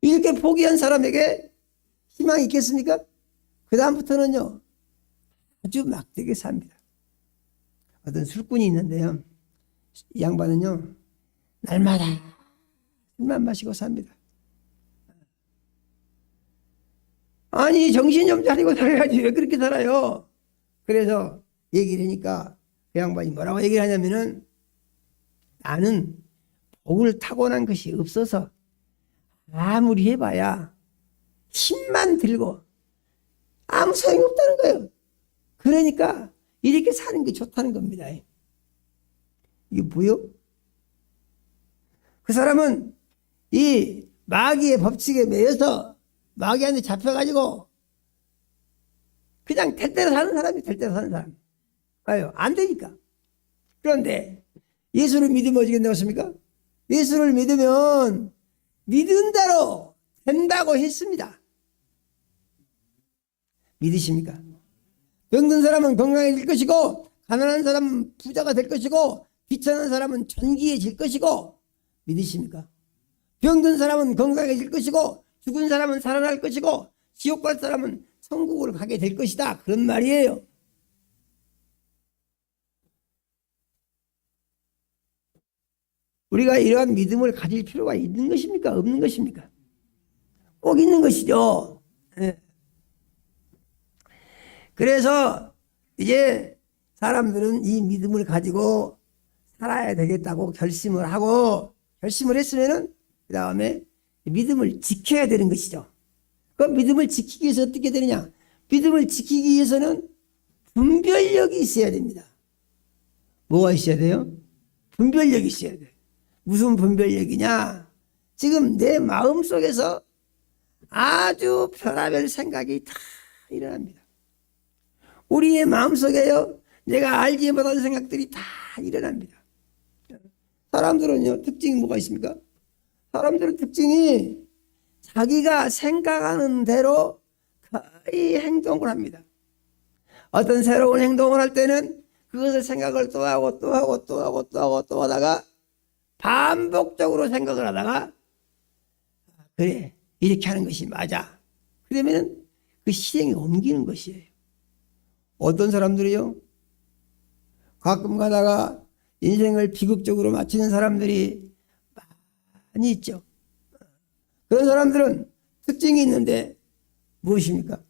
이렇게 포기한 사람에게 희망이 있겠습니까? 그 다음부터는요 아주 막되게 삽니다. 어떤 술꾼이 있는데요, 이 양반은요 날마다 술만 마시고 삽니다. 아니 정신 좀 차리고 살아야지 왜 그렇게 살아요? 그래서 얘기를 하니까 그 양반이 뭐라고 얘기를 하냐면은, 나는 복을 타고난 것이 없어서 아무리 해봐야 힘만 들고 아무 소용이 없다는 거예요. 그러니까 이렇게 사는 게 좋다는 겁니다. 이게 뭐요? 그 사람은 이 마귀의 법칙에 매여서 마귀한테 잡혀가지고 그냥 될 대로 사는 사람이 될 대로 사는 사람. 봐요. 안 되니까. 그런데 예수를 믿으면 어떻게 된다고? 예수를 믿으면 믿은 대로 된다고 했습니다. 믿으십니까? 병든 사람은 건강해질 것이고, 가난한 사람은 부자가 될 것이고, 비천한 사람은 존귀해질 것이고, 믿으십니까? 병든 사람은 건강해질 것이고, 죽은 사람은 살아날 것이고, 지옥 갈 사람은 천국을 가게 될 것이다, 그런 말이에요. 우리가 이러한 믿음을 가질 필요가 있는 것입니까? 없는 것입니까? 꼭 있는 것이죠. 네. 그래서 이제 사람들은 이 믿음을 가지고 살아야 되겠다고 결심을 하고, 결심을 했으면은 그 다음에 믿음을 지켜야 되는 것이죠. 그 믿음을 지키기 위해서 어떻게 되느냐? 믿음을 지키기 위해서는 분별력이 있어야 됩니다. 뭐가 있어야 돼요? 분별력이 있어야 돼요. 무슨 분별력이냐? 지금 내 마음속에서 아주 별의별 생각이 다 일어납니다. 우리의 마음속에요, 내가 알지 못한 생각들이 다 일어납니다. 사람들은요, 특징이 뭐가 있습니까? 사람들의 특징이 자기가 생각하는 대로 거의 행동을 합니다. 어떤 새로운 행동을 할 때는 그것을 생각을 또 하고 또 하고 또 하고 또 하고 또 하다가 반복적으로 생각을 하다가, 그래 이렇게 하는 것이 맞아, 그러면 그 실행에 옮기는 것이에요. 어떤 사람들이요, 가끔 가다가 인생을 비극적으로 마치는 사람들이 많이 있죠. 그런 사람들은 특징이 있는데 무엇입니까?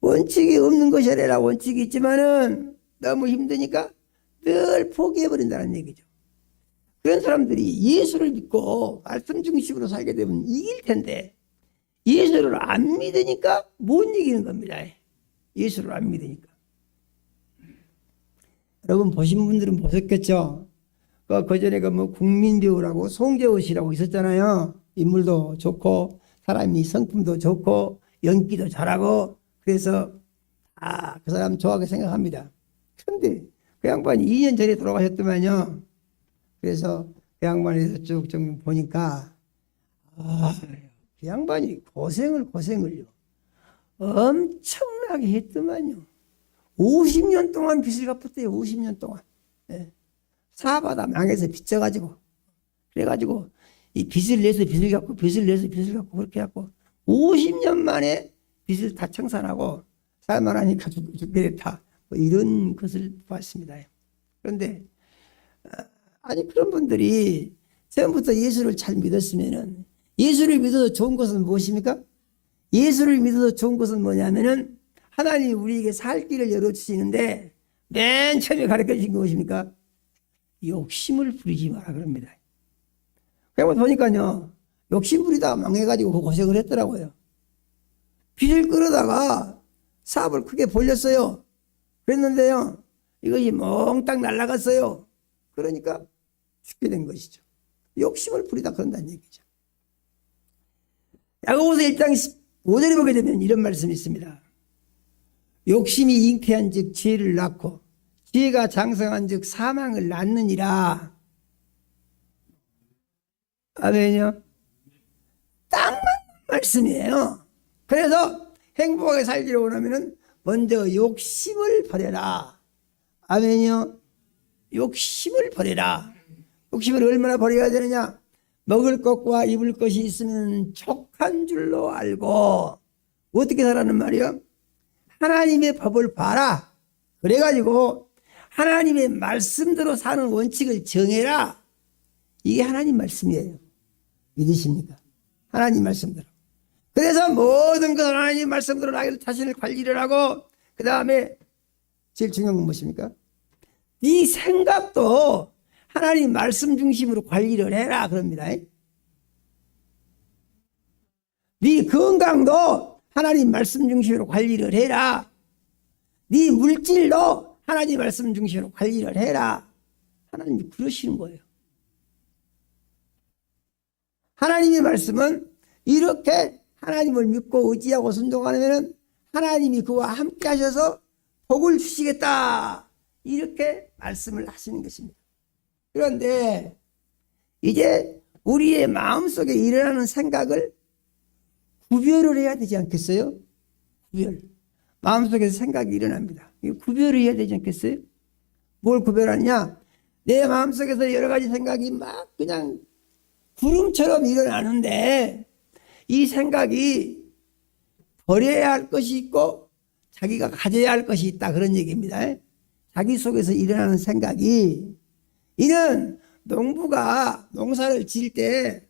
원칙이 없는 것이 아니라 원칙이 있지만은 너무 힘드니까 늘 포기해버린다는 얘기죠. 그런 사람들이 예수를 믿고 말씀 중심으로 살게 되면 이길 텐데, 예수를 안 믿으니까 못 이기는 겁니다. 예수를 안 믿으니까. 여러분 보신 분들은 보셨겠죠? 그 전에 뭐 국민배우라고 송재호 씨라고 있었잖아요. 인물도 좋고 사람이 성품도 좋고 연기도 잘하고, 그래서 그 사람 좋아하게 생각합니다. 그런데 그 양반이 2년 전에 돌아가셨더만요. 그래서 그 양반에 대해서 쭉 좀 보니까 그 양반이 고생을요 엄청나게 했더만요. 50년 동안 빚을 갚았대요. 50년 동안. 예. 사바다 망해서 빚져가지고, 그래가지고 이 빚을 내서 빚을 갚고 빚을 내서 빚을 갚고 그렇게 해갖고 50년 만에 빚을 다 청산하고 살만하니까 죽게 됐다, 뭐 이런 것을 봤습니다. 그런데 아니 그런 분들이 처음부터 예수를 잘 믿었으면은, 예수를 믿어서 좋은 것은 무엇입니까? 예수를 믿어서 좋은 것은 뭐냐면은 하나님이 우리에게 살 길을 열어주시는데 맨 처음에 가르쳐주신 게 무엇입니까? 욕심을 부리지 마라 그럽니다. 그래서 보니까요, 욕심 부리다가 망해가지고 고생을 했더라고요. 빚을 끌어다가 사업을 크게 벌렸어요. 그랬는데요, 이것이 몽땅 날아갔어요. 그러니까 죽게 된 것이죠. 욕심을 부리다 그런다는 얘기죠. 야고보서 1장 5절에 보게 되면 이런 말씀이 있습니다. 욕심이 잉태한 즉 지혜를 낳고 지혜가 장성한 즉 사망을 낳느니라. 아멘요. 딱 맞는 말씀이에요. 그래서 행복하게 살기를 원하면 먼저 욕심을 버려라. 아멘요. 욕심을 버려라. 욕심을 얼마나 버려야 되느냐? 먹을 것과 입을 것이 있으면 족한 줄로 알고. 어떻게 살라는 말이요? 하나님의 법을 봐라. 그래가지고 하나님의 말씀대로 사는 원칙을 정해라. 이게 하나님 말씀이에요. 믿으십니까? 하나님 말씀대로. 그래서 모든 것을 하나님 말씀대로 나의 자신을 관리를 하고, 그 다음에 제일 중요한 건 무엇입니까? 네 생각도 하나님 말씀 중심으로 관리를 해라 그럽니다. 네 건강도 하나님 말씀 중심으로 관리를 해라. 네 물질도 하나님 말씀 중심으로 관리를 해라. 하나님이 그러시는 거예요. 하나님의 말씀은 이렇게 하나님을 믿고 의지하고 순종하면 하나님이 그와 함께 하셔서 복을 주시겠다. 이렇게 말씀을 하시는 것입니다. 그런데 이제 우리의 마음속에 일어나는 생각을 구별을 해야 되지 않겠어요? 구별. 마음속에서 생각이 일어납니다. 구별을 해야 되지 않겠어요? 뭘 구별하냐? 내 마음속에서 여러 가지 생각이 막 그냥 구름처럼 일어나는데 이 생각이 버려야 할 것이 있고 자기가 가져야 할 것이 있다 그런 얘기입니다. 자기 속에서 일어나는 생각이, 이는 농부가 농사를 지을 때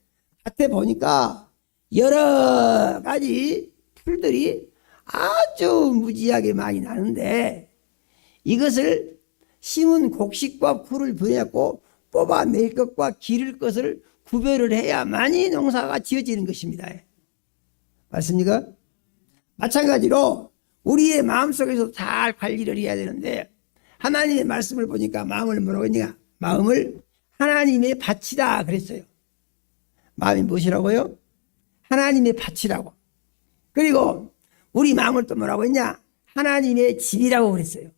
밭에 보니까 여러 가지 풀들이 아주 무지하게 많이 나는데 이것을 심은 곡식과 풀을 분해하고 뽑아낼 것과 기를 것을 구별을 해야만이 농사가 지어지는 것입니다. 맞습니까? 마찬가지로 우리의 마음속에서 잘 관리를 해야 되는데 하나님의 말씀을 보니까 마음을 뭐라고 했냐? 마음을 하나님의 밭이다 그랬어요. 마음이 무엇이라고요? 하나님의 밭이라고. 그리고 우리 마음을 또 뭐라고 했냐? 하나님의 집이라고 그랬어요.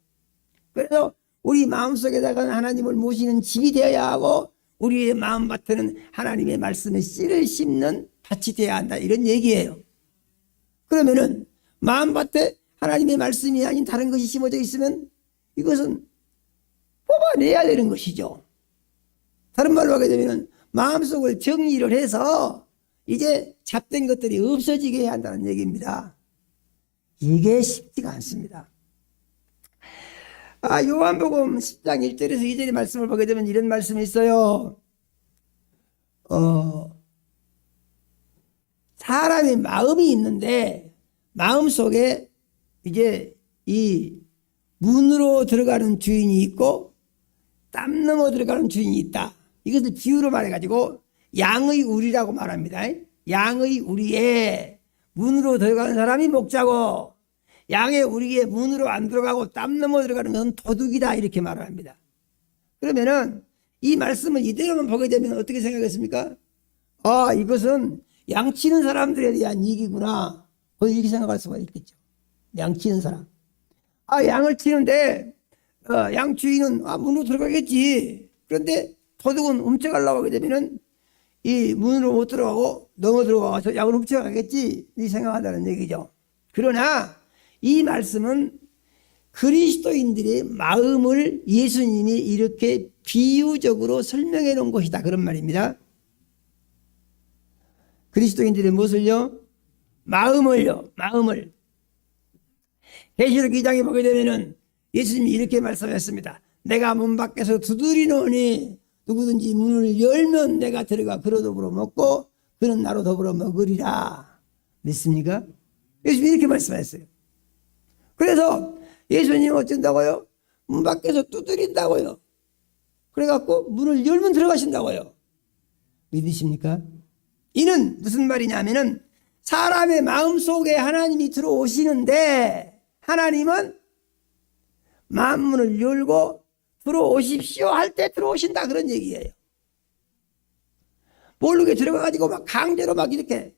그래서 우리 마음속에다가 하나님을 모시는 집이 되어야 하고 우리의 마음밭에는 하나님의 말씀의 씨를 심는 밭이 되어야 한다 이런 얘기예요. 그러면은 마음밭에 하나님의 말씀이 아닌 다른 것이 심어져 있으면 이것은 뽑아내야 되는 것이죠. 다른 말로 하게 되면 마음속을 정리를 해서 이제 잡된 것들이 없어지게 해야 한다는 얘기입니다. 이게 쉽지가 않습니다. 요한복음 10장 1절에서 2절의 말씀을 보게 되면 이런 말씀이 있어요. 사람의 마음이 있는데 마음 속에 이제 이 문으로 들어가는 주인이 있고 땀 넘어 들어가는 주인이 있다. 이것을 비유로 말해가지고 양의 우리라고 말합니다. 양의 우리에 문으로 들어가는 사람이 목자고 양의 우리에 문으로 안 들어가고 땀 넘어 들어가는 것은 도둑이다 이렇게 말을 합니다. 그러면은 이 말씀을 이대로만 보게 되면 어떻게 생각했습니까? 이것은 양치는 사람들에 대한 얘기구나. 이렇게 생각할 수가 있겠죠. 양치는 사람. 양을 치는데 양 주인은 문으로 들어가겠지. 그런데 도둑은 훔쳐가려고 하게 되면은 이 문으로 못 들어가고 넘어 들어가서 양을 훔쳐가겠지. 이 생각한다는 얘기죠. 그러나 이 말씀은 그리스도인들의 마음을 예수님이 이렇게 비유적으로 설명해 놓은 것이다 그런 말입니다. 그리스도인들의 무엇을요? 마음을요. 마음을. 계시록 2장에 보게 되면은 예수님이 이렇게 말씀했습니다. 내가 문 밖에서 두드리노니 누구든지 문을 열면 내가 들어가 그로 더불어 먹고 그는 나로 더불어 먹으리라. 믿습니까? 예수님이 이렇게 말씀하셨어요. 그래서 예수님 어쩐다고요? 문 밖에서 두드린다고요. 그래갖고 문을 열면 들어가신다고요. 믿으십니까? 이는 무슨 말이냐면은 사람의 마음속에 하나님이 들어오시는데 하나님은 마음문을 열고 들어오십시오 할 때 들어오신다 그런 얘기예요. 모르게 들어가가지고 막 강제로 막 이렇게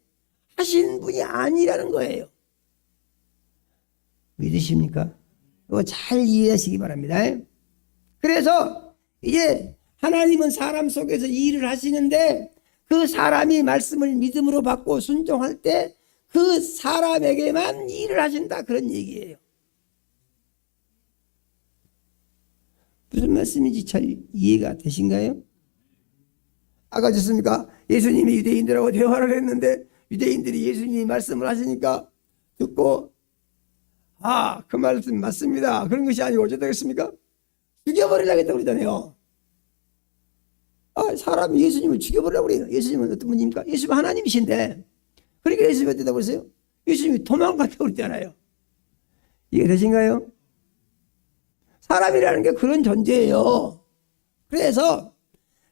하신 분이 아니라는 거예요. 믿으십니까? 이거 잘 이해하시기 바랍니다. 그래서 이제 하나님은 사람 속에서 일을 하시는데 그 사람이 말씀을 믿음으로 받고 순종할 때 그 사람에게만 일을 하신다 그런 얘기예요. 무슨 말씀인지 잘 이해가 되신가요? 아까 졌습니까? 예수님이 유대인들하고 대화를 했는데 유대인들이 예수님이 말씀을 하시니까 듣고 그 말씀 맞습니다. 그런 것이 아니고 어쩌다 겠습니까? 죽여버리려고 했다고 그러잖아요. 사람이 예수님을 죽여버리려고 그래요. 예수님은 어떤 분입니까? 예수님은 하나님이신데 그러니까 예수님이 어땠다고 그랬어요? 예수님이 도망갔다고 그랬잖아요. 이해 되신가요? 사람이라는 게 그런 존재예요. 그래서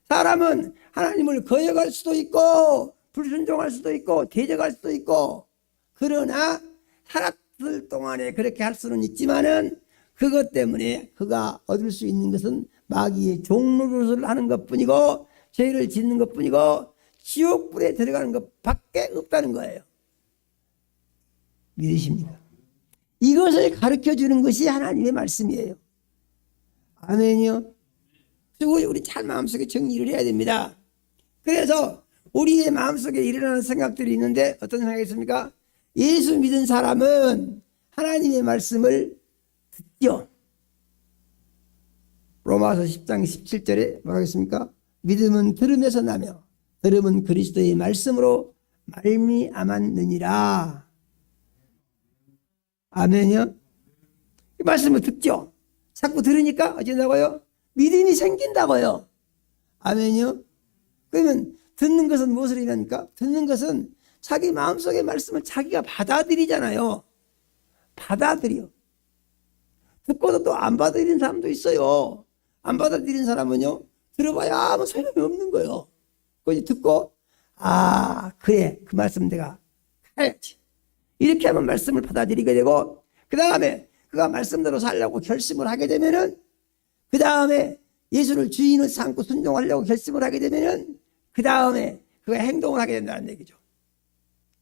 사람은 하나님을 거역할 수도 있고 불순종할 수도 있고 대적할 수도 있고 그러나 살았을 동안에 그렇게 할 수는 있지만은 그것 때문에 그가 얻을 수 있는 것은 마귀의 종노릇을 하는 것뿐이고 죄를 짓는 것뿐이고 지옥불에 들어가는 것밖에 없다는 거예요. 믿으십니까? 이것을 가르쳐주는 것이 하나님의 말씀이에요. 아멘이요. 그리고 우리 잘 마음속에 정리를 해야 됩니다. 그래서 우리의 마음속에 일어나는 생각들이 있는데 어떤 생각이 있습니까? 예수 믿은 사람은 하나님의 말씀을 듣죠. 로마서 10장 17절에 뭐라고 했습니까? 믿음은 들음에서 나며 들음은 그리스도의 말씀으로 말미암았느니라. 아멘이요. 이 말씀을 듣죠. 자꾸 들으니까 어쩐다고요? 믿음이 생긴다고요. 아멘이요. 그러면 듣는 것은 무엇을 의미합니까? 듣는 것은 자기 마음속의 말씀을 자기가 받아들이잖아요. 받아들여. 듣고도 또 안 받아들이는 사람도 있어요. 안 받아들이는 사람은요, 들어봐야 아무 소용이 없는 거예요. 그래서 듣고 그래, 그 말씀 내가 해야지. 이렇게 하면 말씀을 받아들이게 되고 그 다음에 그가 말씀대로 살려고 결심을 하게 되면은 그 다음에 예수를 주인을 삼고 순종하려고 결심을 하게 되면은 그 다음에 그가 행동을 하게 된다는 얘기죠.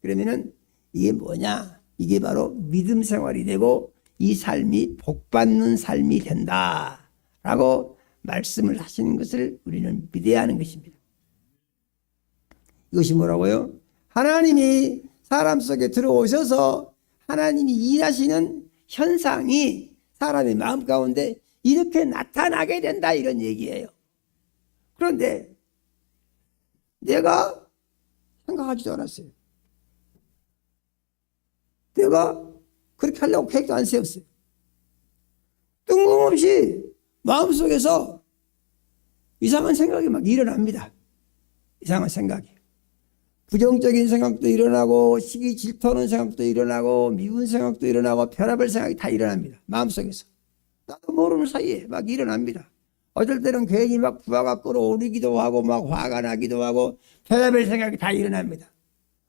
그러면은 이게 뭐냐? 이게 바로 믿음 생활이 되고 이 삶이 복받는 삶이 된다라고 말씀을 하시는 것을 우리는 믿어야 하는 것입니다. 이것이 뭐라고요? 하나님이 사람 속에 들어오셔서 하나님이 일하시는 현상이 사람의 마음 가운데 이렇게 나타나게 된다 이런 얘기예요. 그런데 내가 생각하지도 않았어요. 내가 그렇게 하려고 계획도 안 세웠어요. 뜬금없이 마음속에서 이상한 생각이 막 일어납니다. 이상한 생각이. 부정적인 생각도 일어나고 시기 질투하는 생각도 일어나고 미운 생각도 일어나고 별의별 생각이 다 일어납니다. 마음속에서. 나도 모르는 사이에 막 일어납니다. 어쩔 때는 괜히 막 부하가 끌어오르기도 하고 막 화가 나기도 하고 별의별 생각이 다 일어납니다.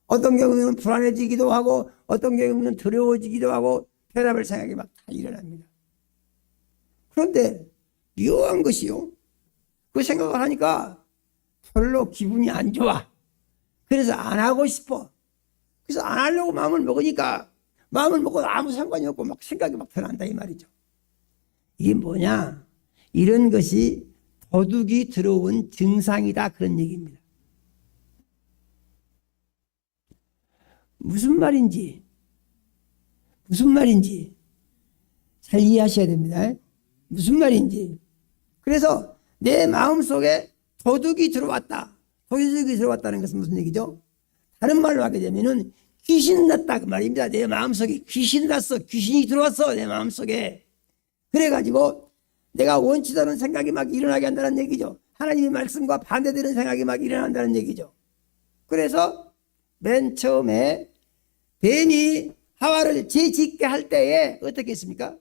어떤 경우는 불안해지기도 하고 어떤 경우는 두려워지기도 하고 별의별 생각이 막 다 일어납니다. 그런데 묘한 것이요. 그 생각을 하니까 별로 기분이 안 좋아. 그래서 안 하고 싶어. 그래서 안 하려고 마음을 먹으니까 마음을 먹고 아무 상관이 없고 막 생각이 막 드난다 이 말이죠. 이게 뭐냐? 이런 것이 도둑이 들어온 증상이다 그런 얘기입니다. 무슨 말인지 잘 이해하셔야 됩니다. 무슨 말인지. 그래서 내 마음속에 도둑이 들어왔다. 도둑이 들어왔다는 것은 무슨 얘기죠? 다른 말로 하게 되면은 귀신 났다 그 말입니다. 내 마음속에 귀신 났어. 귀신이 들어왔어 내 마음속에. 그래가지고 내가 원치도 않은 생각이 막 일어나게 한다는 얘기죠. 하나님의 말씀과 반대되는 생각이 막 일어난다는 얘기죠. 그래서 맨 처음에 뱀이 하와를 죄짓게 할 때에 어떻게 했습니까?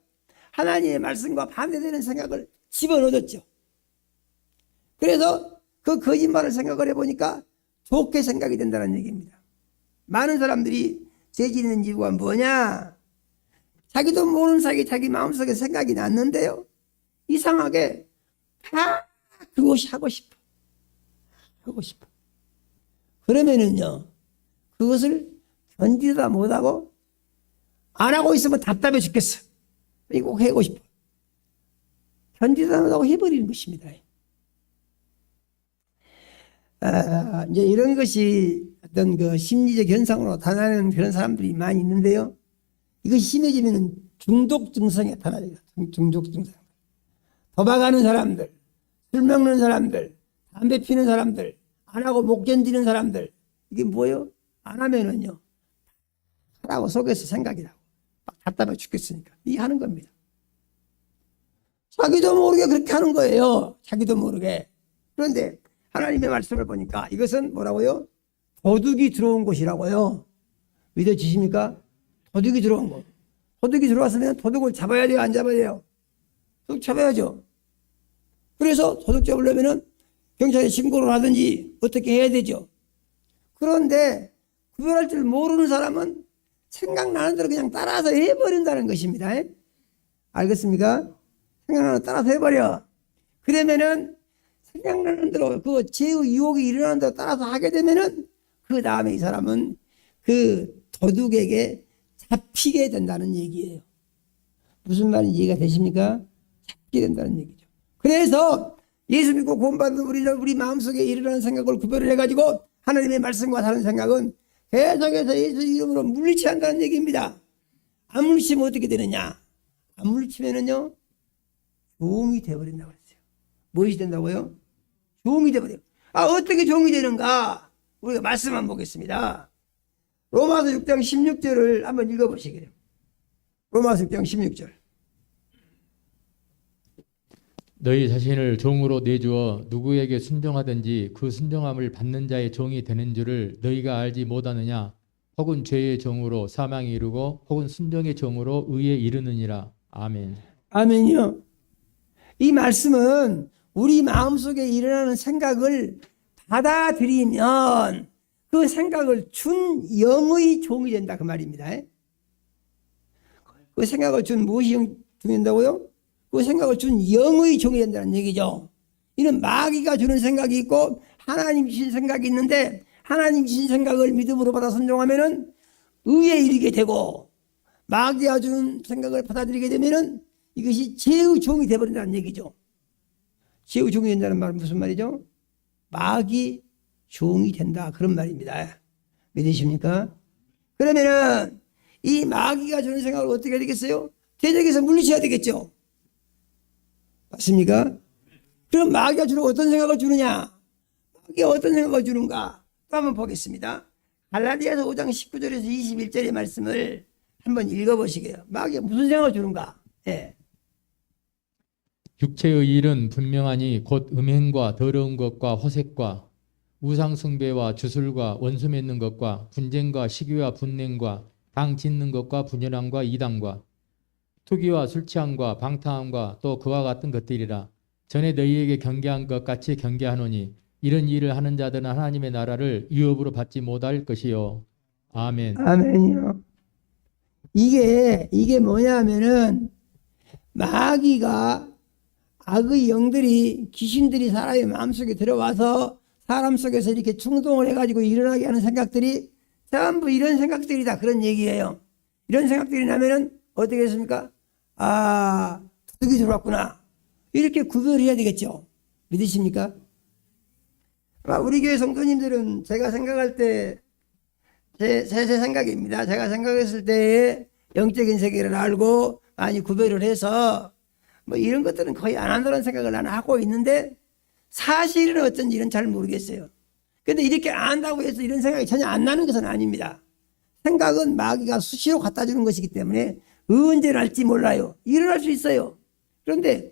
하나님의 말씀과 반대되는 생각을 집어넣었죠. 그래서 그 거짓말을 생각을 해보니까 좋게 생각이 된다는 얘기입니다. 많은 사람들이 죄짓는 이유가 뭐냐? 자기도 모르는 사이에 자기 마음속에 생각이 났는데요, 이상하게 다 그것이 하고 싶어. 그러면은요, 그것을 견디다 못하고 안 하고 있으면 답답해 죽겠어. 이거 꼭 하고 싶어. 견디다 못하고 해버리는 것입니다. 이제 이런 것이 어떤 그 심리적 현상으로 나타나는 그런 사람들이 많이 있는데요, 이것이 심해지면 중독 증상이 나타나요. 중독 증상. 도박하는 사람들, 술 먹는 사람들, 담배 피는 사람들, 안 하고 못 견디는 사람들, 이게 뭐예요? 안 하면은요, 하라고 속에서 생각이 나고 막 답답해 죽겠으니까 이 하는 겁니다. 자기도 모르게 그렇게 하는 거예요. 자기도 모르게. 그런데 하나님의 말씀을 보니까 이것은 뭐라고요? 도둑이 들어온 곳이라고요. 믿어지십니까? 도둑이 들어온 곳. 도둑이 들어왔으면 도둑을 잡아야 돼요, 안 잡아야 돼요? 도둑 잡아야죠. 그래서 도둑 잡으려면은 경찰에 신고를 하든지 어떻게 해야 되죠. 그런데 구별할 줄 모르는 사람은 생각나는 대로 그냥 따라서 해버린다는 것입니다. 알겠습니까? 생각나는 대로 따라서 해버려. 그러면은 생각나는 대로 그 죄의 유혹이 일어나는 대로 따라서 하게 되면은 그 다음에 이 사람은 그 도둑에게 잡히게 된다는 얘기예요. 무슨 말인지 이해가 되십니까? 잡히게 된다는 얘기죠. 그래서 예수 믿고 구원받은 우리 마음속에 일어나는 생각을 구별을 해가지고 하나님의 말씀과 다른 생각은 계속해서 예수 이름으로 물리쳐야 한다는 얘기입니다. 안 물리치면 어떻게 되느냐? 안 물리치면은요, 종이 되어버린다고 했어요. 무엇이 된다고요? 종이 되어버려요. 어떻게 종이 되는가? 우리가 말씀 한번 보겠습니다. 로마서 6장 16절을 한번 읽어보시게요. 로마서 6장 16절. 너희 자신을 종으로 내주어 누구에게 순종하든지 그 순종함을 받는 자의 종이 되는 줄을 너희가 알지 못하느냐? 혹은 죄의 종으로 사망에 이르고 혹은 순종의 종으로 의에 이르느니라. 아멘. 아멘이요. 이 말씀은 우리 마음속에 일어나는 생각을 받아들이면 그 생각을 준 영의 종이 된다 그 말입니다. 그 생각을 준 무엇이 종이 된다고요? 그 생각을 준 영의 종이 된다는 얘기죠. 이는 마귀가 주는 생각이 있고 하나님 주신 생각이 있는데, 하나님 주신 생각을 믿음으로 받아 순종하면은 의에 이르게 되고, 마귀가 주는 생각을 받아들이게 되면은 이것이 죄의 종이 되어버린다는 얘기죠. 죄의 종이 된다는 말은 무슨 말이죠? 마귀 종이 된다, 그런 말입니다. 믿으십니까? 그러면은 이 마귀가 주는 생각을 어떻게 되겠어요? 대적에서 물리쳐야 되겠죠. 맞습니까? 그럼 마귀가 주는 어떤 생각을 주느냐? 마귀가 어떤 생각을 주는가? 또 한번 보겠습니다. 갈라디아서 5장 19절에서 21절의 말씀을 한번 읽어보시게요. 마귀가 무슨 생각을 주는가? 육체의 일은 분명하니 곧 음행과 더러운 것과 호색과 우상 숭배와 주술과 원수 맺는 것과 분쟁과 시기와 분냉과 당 짓는 것과 분열함과 이단과 투기와 술 취함과 방탕함과 또 그와 같은 것들이라. 전에 너희에게 경계한 것 같이 경계하노니 이런 일을 하는 자들은 하나님의 나라를 유업으로 받지 못할 것이요. 아멘. 아멘이요. 이게 뭐냐 하면은 마귀가, 악의 영들이, 귀신들이 사람의 마음속에 들어와서 사람 속에서 이렇게 충동을 해가지고 일어나게 하는 생각들이 전부 이런 생각들이다, 그런 얘기예요. 이런 생각들이 나면은 어떻게 했습니까? 도둑이 들어왔구나, 이렇게 구별해야 되겠죠. 믿으십니까? 우리 교회 성도님들은 제가 생각할 때 제 생각입니다. 제가 생각했을 때의 영적인 세계를 알고 많이 구별을 해서 뭐 이런 것들은 거의 안 한다는 생각을 나는 하고 있는데, 사실은 어쩐지 이런 잘 모르겠어요. 근데 이렇게 안 한다고 해서 이런 생각이 전혀 안 나는 것은 아닙니다. 생각은 마귀가 수시로 갖다 주는 것이기 때문에 언제 날지 몰라요. 일어날 수 있어요. 그런데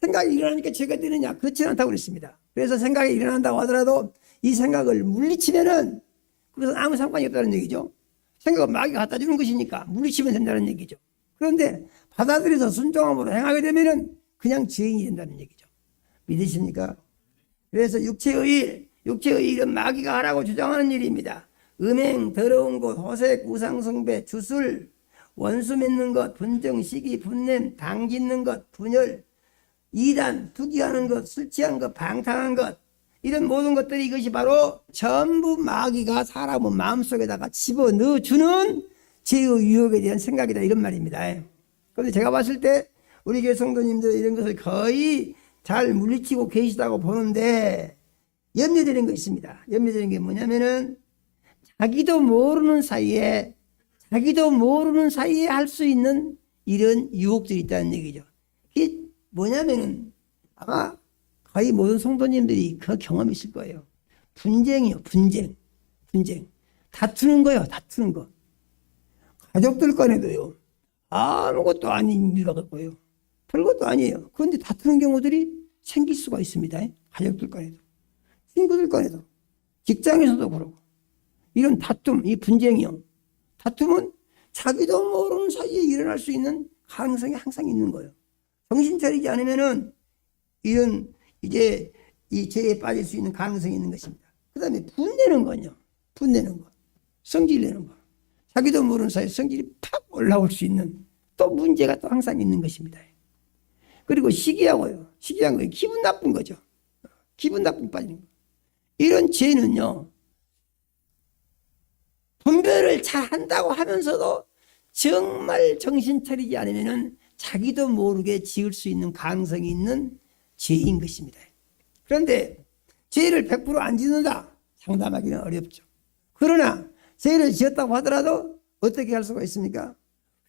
생각이 일어나니까 죄가 되느냐? 그렇지 않다고 그랬습니다. 그래서 생각이 일어난다고 하더라도 이 생각을 물리치면은 그것은 아무 상관이 없다는 얘기죠. 생각은 마귀가 갖다 주는 것이니까 물리치면 된다는 얘기죠. 그런데 받아들여서 순종함으로 행하게 되면은 그냥 죄인이 된다는 얘기죠. 믿으십니까? 그래서 육체의 일은 마귀가 하라고 주장하는 일입니다. 음행, 더러운 것, 호색, 우상숭배, 주술, 원수 맺는 것, 분정, 시기, 분냄, 당짓는 것, 분열, 이단, 투기하는 것, 술 취한 것, 방탕한 것, 이런 모든 것들이 이것이 바로 전부 마귀가 사람의 마음속에다가 집어넣어주는 죄의 유혹에 대한 생각이다, 이런 말입니다. 그런데 제가 봤을 때 우리 교회 성도님들 이런 것을 거의 잘 물리치고 계시다고 보는데 염려되는 거 있습니다. 염려되는 게 뭐냐면은 자기도 모르는 사이에 할 수 있는 이런 유혹들이 있다는 얘기죠. 이게 뭐냐면은 아마 거의 모든 성도님들이 그 경험이 있을 거예요. 분쟁이요, 분쟁. 다투는 거예요, 다투는 거. 가족들 간에도요. 아무것도 아닌 일 같고요. 별것도 아니에요. 그런데 다투는 경우들이 생길 수가 있습니다. 가족들 간에도, 친구들 간에도, 직장에서도 그러고. 이런 다툼, 이 분쟁이요. 다툼은 자기도 모르는 사이에 일어날 수 있는 가능성이 항상 있는 거예요. 정신 차리지 않으면은 이런 이제 이 죄에 빠질 수 있는 가능성이 있는 것입니다. 그 다음에 분내는 거요. 분내는 거. 성질 내는 거. 자기도 모르는 사이에 성질이 팍 올라올 수 있는 또 문제가 또 항상 있는 것입니다. 그리고 시기하고요. 시기한 거예요. 기분 나쁜 거죠. 기분 나쁜 빠지는 거. 이런 죄는요. 분별을 잘 한다고 하면서도 정말 정신 차리지 않으면은 자기도 모르게 지을 수 있는 가능성이 있는 죄인 것입니다. 그런데 죄를 100% 안 짓는다. 장담하기는 어렵죠. 그러나 죄를 지었다고 하더라도 어떻게 할 수가 있습니까?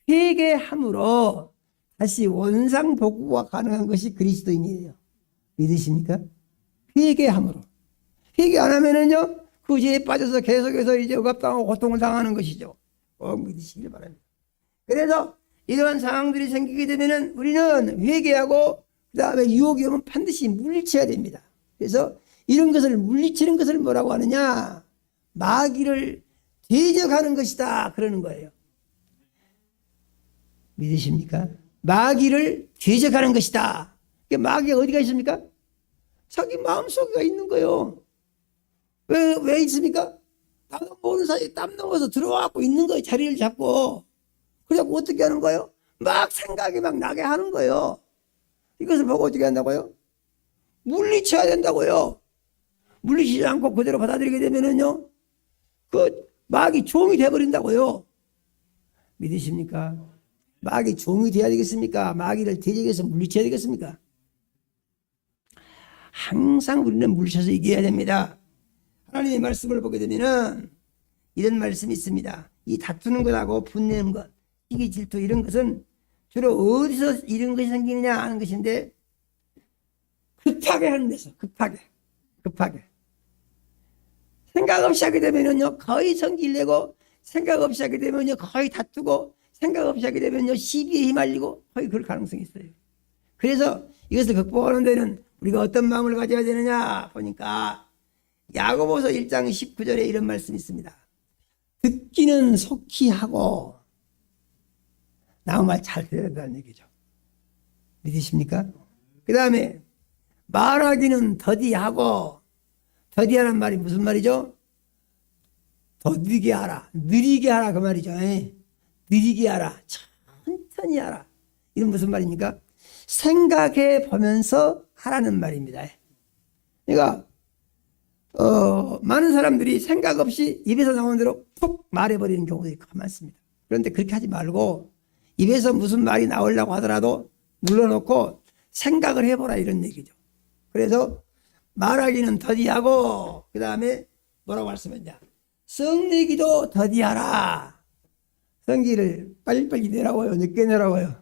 회개함으로 다시 원상복구가 가능한 것이 그리스도인이에요. 믿으십니까? 회개함으로. 회개 안 하면은요, 그 죄에 빠져서 계속해서 이제 억압당하고 고통을 당하는 것이죠. 꼭 믿으시길 바랍니다. 그래서 이러한 상황들이 생기게 되면은 우리는 회개하고 그 다음에 유혹이 오면 반드시 물리쳐야 됩니다. 그래서 이런 것을 물리치는 것을 뭐라고 하느냐? 마귀를 대적하는 것이다. 그러는 거예요. 믿으십니까? 마귀를 대적하는 것이다. 마귀가 어디가 있습니까? 자기 마음속에 있는 거예요. 왜 있습니까? 나도 모르는 사이에 땀 넘어서 들어와갖고 있는 거예요. 자리를 잡고. 그래갖고 어떻게 하는 거예요? 막 생각이 막 나게 하는 거예요. 이것을 보고 어떻게 한다고요? 물리쳐야 된다고요. 물리치지 않고 그대로 받아들이게 되면은요, 그 마귀 종이 되어버린다고요. 믿으십니까? 마귀 종이 되어야 되겠습니까? 마귀를 대적해서 물리쳐야 되겠습니까? 항상 우리는 물리쳐서 이겨야 됩니다. 하나님의 말씀을 보게 되면은 이런 말씀이 있습니다. 이 다투는 것하고 분내는 것, 시기, 질투 이런 것은 주로 어디서 이런 것이 생기느냐 하는 것인데, 급하게 하는 데서, 급하게. 생각 없이 하게 되면요, 거의 성질 내고, 생각 없이 하게 되면요, 거의 다투고, 생각 없이 하게 되면요, 시비에 휘말리고, 거의 그럴 가능성이 있어요. 그래서 이것을 극복하는 데는 우리가 어떤 마음을 가져야 되느냐 보니까, 야고보서 1장 19절에 이런 말씀이 있습니다. 듣기는 속히 하고, 나의 말 잘 들어야 된다는 얘기죠. 믿으십니까? 그 다음에 말하기는 더디하고, 더디하는 말이 무슨 말이죠? 더디게 하라, 느리게 하라 그 말이죠. 느리게 하라, 천천히 하라. 이건 무슨 말입니까? 생각해 보면서 하라는 말입니다. 그러니까 많은 사람들이 생각 없이 입에서 나오는 대로 푹 말해버리는 경우들이 많습니다. 그런데 그렇게 하지 말고 입에서 무슨 말이 나오려고 하더라도 눌러놓고 생각을 해보라 이런 얘기죠. 그래서 말하기는 더디하고 그 다음에 뭐라고 말씀했냐? 성내기도 더디하라. 성기를 빨리빨리 내라고요? 늦게 내라고요?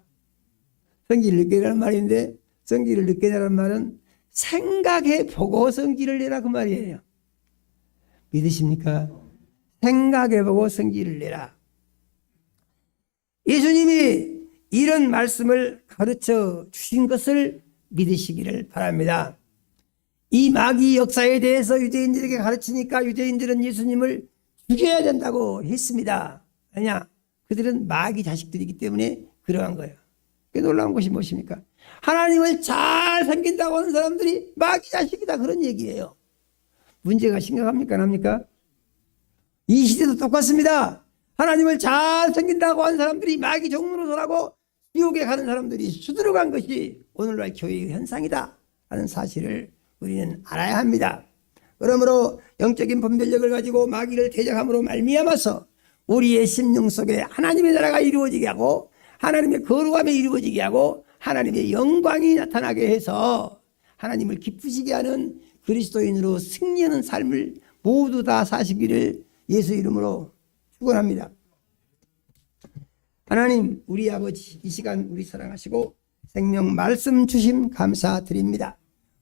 성기를 늦게 내라는 말인데, 성기를 늦게 내라는 말은 생각해보고 성기를 내라 그 말이에요. 믿으십니까? 생각해보고 성기를 내라. 예수님이 이런 말씀을 가르쳐 주신 것을 믿으시기를 바랍니다. 이 마귀 역사에 대해서 유대인들에게 가르치니까 유대인들은 예수님을 죽여야 된다고 했습니다. 아니야. 그들은 마귀 자식들이기 때문에 그러한 거예요. 그게 놀라운 것이 무엇입니까? 하나님을 잘 섬긴다고 하는 사람들이 마귀 자식이다, 그런 얘기예요. 문제가 심각합니까, 안 합니까? 이 시대도 똑같습니다. 하나님을 잘 섬긴다고 하는 사람들이 마귀 종노릇하고 지옥에 가는 사람들이 수두룩한 것이 오늘날 교회의 현상이다 하는 사실을 우리는 알아야 합니다. 그러므로 영적인 분별력을 가지고 마귀를 대적함으로 말미암아서 우리의 심령 속에 하나님의 나라가 이루어지게 하고 하나님의 거룩함이 이루어지게 하고 하나님의 영광이 나타나게 해서 하나님을 기쁘시게 하는 그리스도인으로 승리하는 삶을 모두 다 사시기를 예수 이름으로 축원합니다. 하나님 우리 아버지, 이 시간 우리 사랑하시고 생명 말씀 주심 감사드립니다.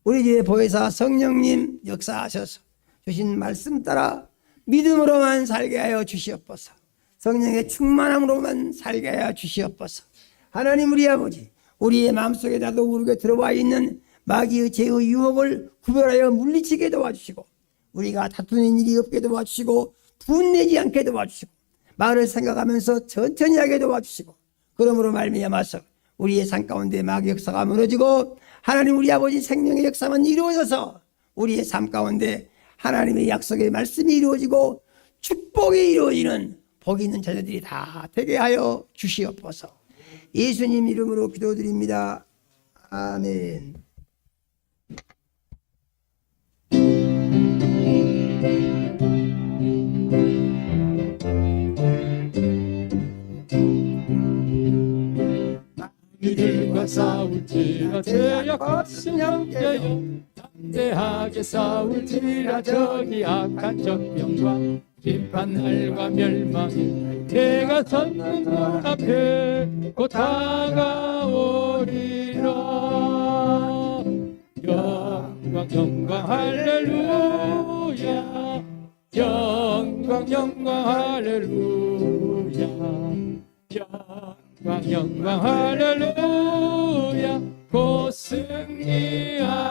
우리 주의 보혜사 성령님 역사하셔서 주신 말씀 따라 믿음으로만 살게 하여 주시옵소서. 성령의 충만함으로만 살게 하여 주시옵소서. 하나님 우리 아버지, 우리의 마음속에 나도 모르게 들어와 있는 마귀의 죄의 유혹을 구별하여 물리치게 도와주시고 우리가 다투는 일이 없게 도와주시고 분내지 않게 도와주시고 말을 생각하면서 천천히 하게 도와주시고 그러므로 말미암아서 우리의 삶 가운데 마귀 역사가 무너지고 하나님 우리 아버지 생명의 역사만 이루어져서 우리의 삶 가운데 하나님의 약속의 말씀이 이루어지고 축복이 이루어지는 복 있는 자녀들이 다 되게 하여 주시옵소서. 예수님 이름으로 기도드립니다. 아멘. 이들과 싸울지라 거친 형제여 담대하게 싸울지라 저기 악한 적병과 심판날과 멸망이 내가 섰는 문 앞에 곧 다가오리라. 영광 영광 할렐루야 영광 영광 할렐루야 영광 영광 할렐루야 곧 승리하리라.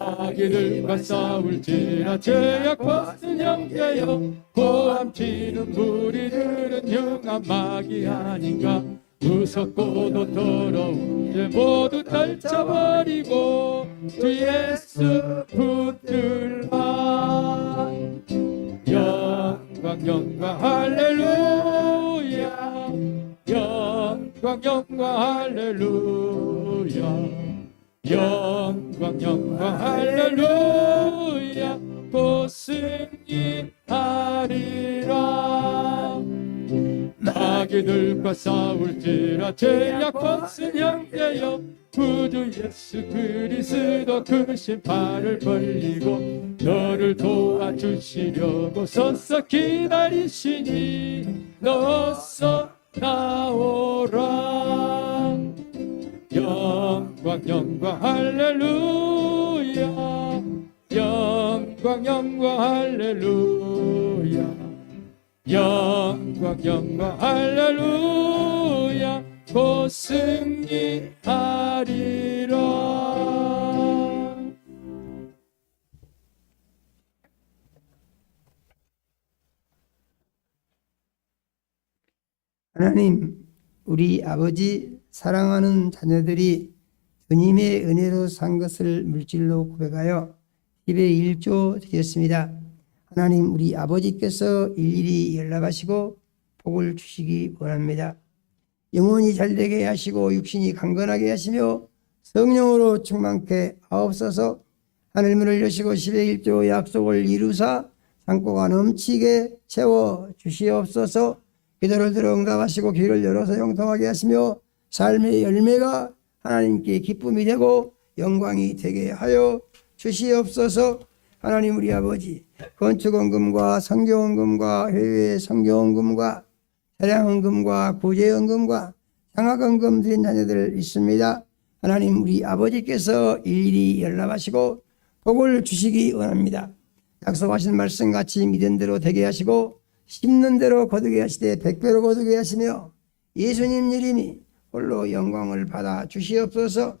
마귀들과 싸울지라 죄악 벗은 형제여 고함치는 무리들은 흉한 마귀 아닌가. 무섭고도 더러운 죄 모두 떨쳐버리고 주 예수 붙들라. 영광 영광 할렐루야 영광 영광 할렐루야 영광 영광 할렐루야 곧 승리하리라. 마귀들과 싸울지라 죄악 벗은 형제여 구주 예수 그리스도 그 심판을 벌리고 너를 도와주시려고 서서 기다리시니 너서 나오라. 영광 영광 할렐루야 영광 영광 할렐루야 영광 영광 할렐루야 곧 승리하리라. 하나님 우리 아버지, 사랑하는 자녀들이 주님의 은혜로 산 것을 물질로 고백하여 10의 1조 드렸습니다. 하나님 우리 아버지께서 일일이 연락하시고 복을 주시기 원합니다. 영혼이 잘되게 하시고 육신이 강건하게 하시며 성령으로 충만케 하옵소서. 하늘문을 여시고 10의 1조 약속을 이루사 창고가 넘치게 채워 주시옵소서. 기도를 들어 응답하시고 귀를 열어서 형통하게 하시며 삶의 열매가 하나님께 기쁨이 되고 영광이 되게 하여 주시옵소서. 하나님 우리 아버지, 건축원금과 선교원금과 해외 선교원금과 차량원금과 구제원금과 장학원금 드린 자녀들 있습니다. 하나님 우리 아버지께서 일일이 연락하시고 복을 주시기 원합니다. 약속하신 말씀같이 믿은 대로 되게 하시고 심는 대로 거두게 하시되 100배로 거두게 하시며 예수님 이름이 홀로 영광을 받아 주시옵소서.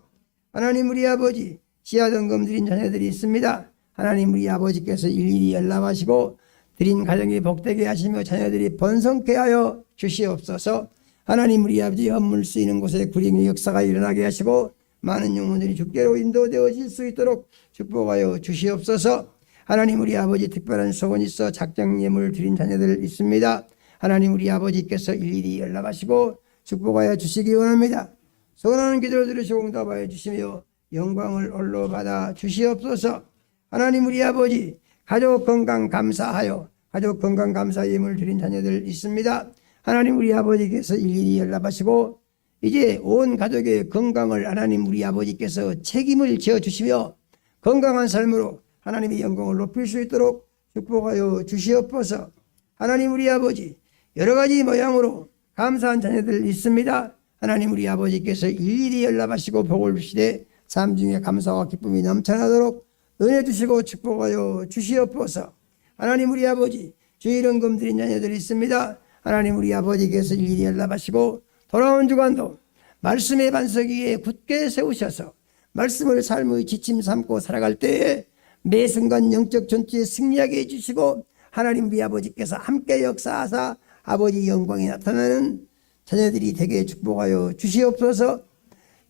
하나님 우리 아버지, 지하등금 드린 자녀들이 있습니다. 하나님 우리 아버지께서 일일이 연락하시고 드린 가정이 복되게 하시며 자녀들이 번성케 하여 주시옵소서. 하나님 우리 아버지 헌물 쓰이는 곳에 구림의 역사가 일어나게 하시고 많은 영혼들이 주께로 인도되어질 수 있도록 축복하여 주시옵소서. 하나님 우리 아버지 특별한 소원이 있어 작정 예물 드린 자녀들 있습니다. 하나님 우리 아버지께서 일일이 연락하시고 축복하여 주시기 원합니다. 소원하는 기도를 들으시고 응답하여 주시며 영광을 홀로 받아 주시옵소서. 하나님 우리 아버지 가족 건강 감사하여 가족 건강 감사 예물 드린 자녀들 있습니다. 하나님 우리 아버지께서 일일이 연락하시고 이제 온 가족의 건강을 하나님 우리 아버지께서 책임을 지어주시며 건강한 삶으로 하나님의 영광을 높일 수 있도록 축복하여 주시옵소서. 하나님 우리 아버지 여러 가지 모양으로 감사한 자녀들 있습니다. 하나님 우리 아버지께서 일일이 연락하시고 복을 주시되 삶 중에 감사와 기쁨이 넘쳐나도록 은혜 주시고 축복하여 주시옵소서. 하나님 우리 아버지 주일헌금 드린 자녀들이 있습니다. 하나님 우리 아버지께서 일일이 연락하시고 돌아온 주간도 말씀의 반석 위에 굳게 세우셔서 말씀을 삶의 지침 삼고 살아갈 때에 매 순간 영적 전투에 승리하게 해주시고 하나님 우리 아버지께서 함께 역사하사 아버지 영광이 나타나는 자녀들이 되게 축복하여 주시옵소서.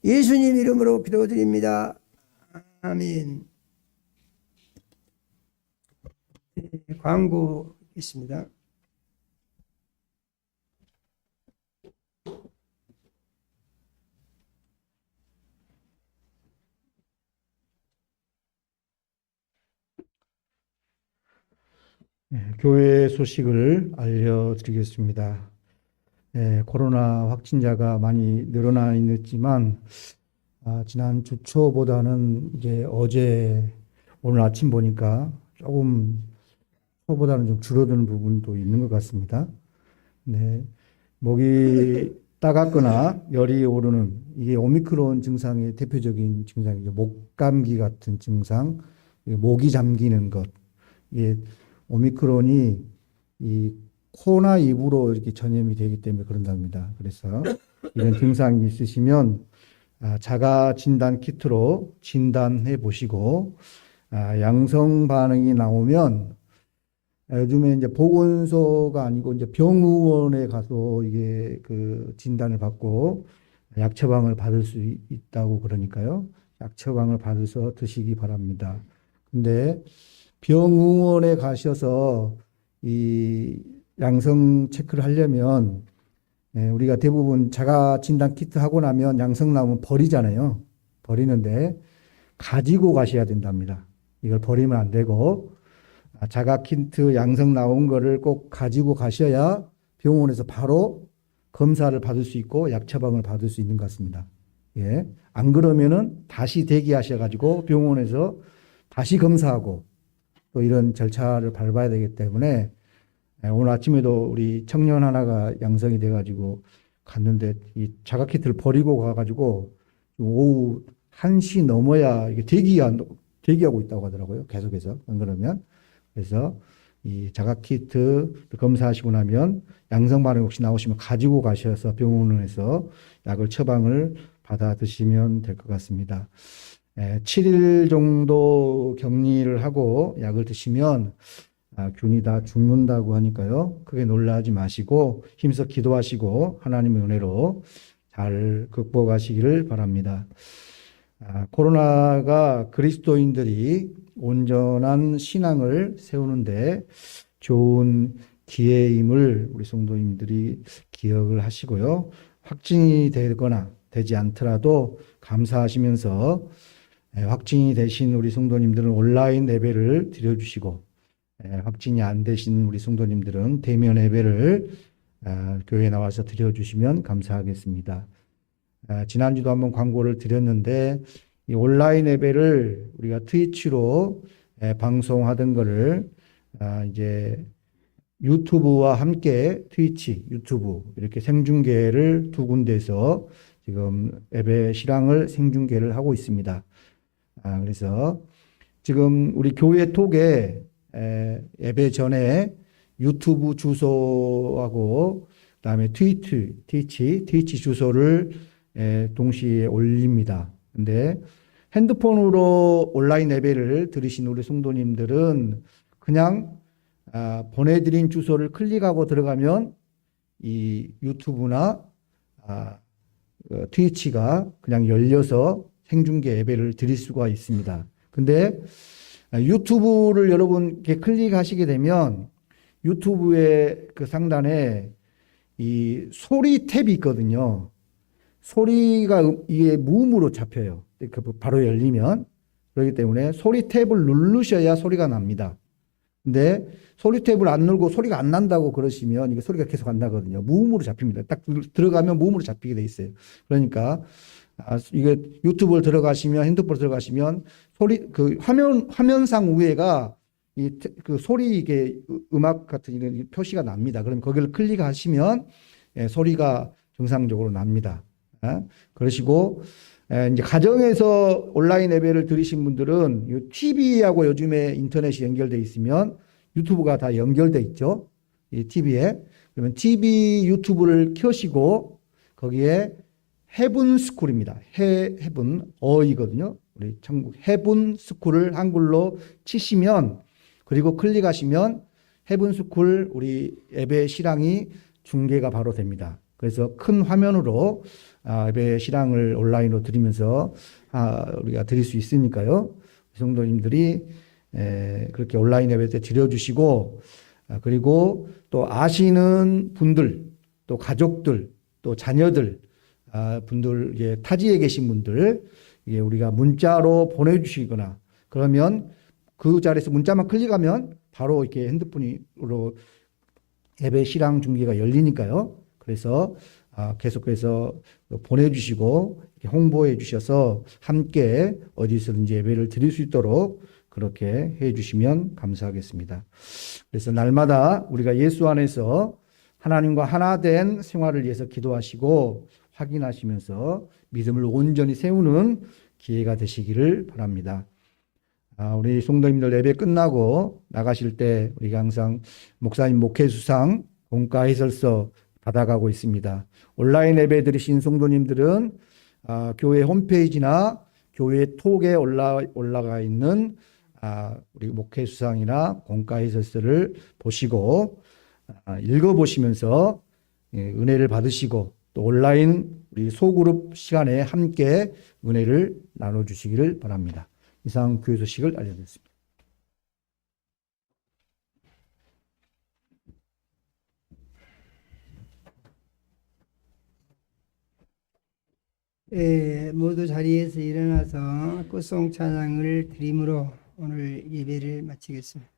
예수님 이름으로 기도드립니다. 아멘. 광고 있습니다. 교회 소식을 알려드리겠습니다. 코로나 확진자가 많이 늘어나 있지만 지난 주 초보다는 이제 어제 오늘 아침 보니까 조금 초보다는 좀 줄어드는 부분도 있는 것 같습니다. 네, 목이 따갑거나 열이 오르는 이게 오미크론 증상의 대표적인 증상이죠. 목감기 같은 증상, 목이 잠기는 것. 이게 오미크론이 이 코나 입으로 이렇게 전염이 되기 때문에 그런답니다. 그래서 이런 증상이 있으시면 자가 진단 키트로 진단해 보시고 양성 반응이 나오면 요즘에 이제 보건소가 아니고 이제 병의원에 가서 이게 그 진단을 받고 약 처방을 받을 수 있다고 그러니까요. 약 처방을 받아서 드시기 바랍니다. 근데 병의원에 가셔서 이 양성 체크를 하려면 우리가 대부분 자가 진단 키트 하고 나면 양성 나오면 버리잖아요. 버리는데 가지고 가셔야 된답니다. 이걸 버리면 안 되고 자가 키트 양성 나온 거를 꼭 가지고 가셔야 병원에서 바로 검사를 받을 수 있고 약 처방을 받을 수 있는 것 같습니다. 예. 안 그러면은 다시 대기하셔가지고 병원에서 다시 검사하고 또 이런 절차를 밟아야 되기 때문에 오늘 아침에도 우리 청년 하나가 양성이 돼가지고 갔는데 이 자가 키트를 버리고 가가지고 오후 1시 넘어야 이게 대기하고 있다고 하더라고요. 계속해서 안 그러면 그래서 이 자가 키트 검사하시고 나면 양성 반응 혹시 나오시면 가지고 가셔서 병원에서 약을 처방을 받아 드시면 될 것 같습니다. 7일 정도 격리를 하고 약을 드시면 균이 다 죽는다고 하니까요. 크게 놀라지 마시고 힘써 기도하시고 하나님의 은혜로 잘 극복하시기를 바랍니다. 코로나가 그리스도인들이 온전한 신앙을 세우는데 좋은 기회임을 우리 성도님들이 기억을 하시고요. 확진이 되거나 되지 않더라도 감사하시면서 확진이 되신 우리 성도님들은 온라인 예배를 드려주시고 확진이 안 되신 우리 성도님들은 대면 예배를 교회에 나와서 드려주시면 감사하겠습니다. 지난주도 한번 광고를 드렸는데 이 온라인 예배를 우리가 트위치로 방송하던 거를 이제 유튜브와 함께 트위치, 유튜브 이렇게 생중계를 두 군데에서 지금 예배 실황을 생중계를 하고 있습니다. 그래서 지금 우리 교회 톡에 예배 전에 유튜브 주소하고 그다음에 트위치 주소를 동시에 올립니다. 근데 핸드폰으로 온라인 예배를 들으신 우리 성도님들은 그냥 보내드린 주소를 클릭하고 들어가면 이 유튜브나 트위치가 그냥 열려서 생중계 예배를 드릴 수가 있습니다. 근데 유튜브를 여러분 이렇게 클릭하시게 되면 유튜브의 그 상단에 이 소리 탭이 있거든요. 소리가 이게 무음으로 잡혀요. 바로 열리면. 그렇기 때문에 소리 탭을 누르셔야 소리가 납니다. 근데 소리 탭을 안 누르고 소리가 안 난다고 그러시면 이게 소리가 계속 안 나거든요. 무음으로 잡힙니다. 딱 들어가면 무음으로 잡히게 돼 있어요. 그러니까 이게 유튜브를 들어가시면 핸드폰 들어가시면 소리 그 화면상 위에가 그 소리 이게 음악 같은 이런 표시가 납니다. 그럼 거기를 클릭하시면 소리가 정상적으로 납니다. 그러시고 이제 가정에서 온라인 예배를 들으신 분들은 TV하고 요즘에 인터넷이 연결돼 있으면 유튜브가 다 연결돼 있죠. 이 TV에. 그러면 TV 유튜브를 켜시고 거기에 헤븐 스쿨입니다. 헤븐 어이거든요. 우리 천국 헤븐 스쿨을 한글로 치시면 그리고 클릭하시면 헤븐 스쿨 우리 예배 실황이 중계가 바로 됩니다. 그래서 큰 화면으로 예배 실황을 온라인으로 드리면서 우리가 드릴 수 있으니까요. 성도님들이 그렇게 온라인 예배 때 드려주시고 그리고 또 아시는 분들 또 가족들 또 자녀들 분들 타지에 계신 분들 우리가 문자로 보내주시거나 그러면 그 자리에서 문자만 클릭하면 바로 이렇게 핸드폰으로 예배 실황 중계가 열리니까요. 그래서 계속해서 보내주시고 홍보해 주셔서 함께 어디서든지 예배를 드릴 수 있도록 그렇게 해 주시면 감사하겠습니다. 그래서 날마다 우리가 예수 안에서 하나님과 하나 된 생활을 위해서 기도하시고 확인하시면서 믿음을 온전히 세우는 기회가 되시기를 바랍니다. 우리 성도님들 예배 끝나고 나가실 때 우리가 항상 목사님 목회수상 공과 해설서 받아가고 있습니다. 온라인 예배 들으신 성도님들은 교회 홈페이지나 교회 톡에 올라가 있는 우리 목회수상이나 공과 해설서를 보시고 읽어보시면서 은혜를 받으시고 또 온라인 우리 소그룹 시간에 함께 은혜를 나눠주시기를 바랍니다. 이상 교회 소식을 알려드렸습니다. 모두 자리에서 일어나서 꽃송 찬양을 드림으로 오늘 예배를 마치겠습니다.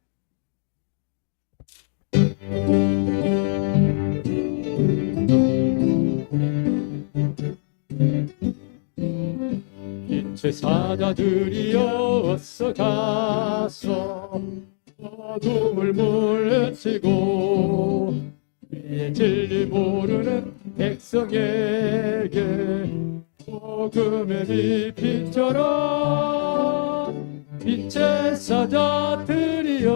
빛의 사자들이여 어서 가서 어둠을 물리치고 위의 진리 모르는 백성에게 복음의 빛 비춰라. 빛의 사자들이여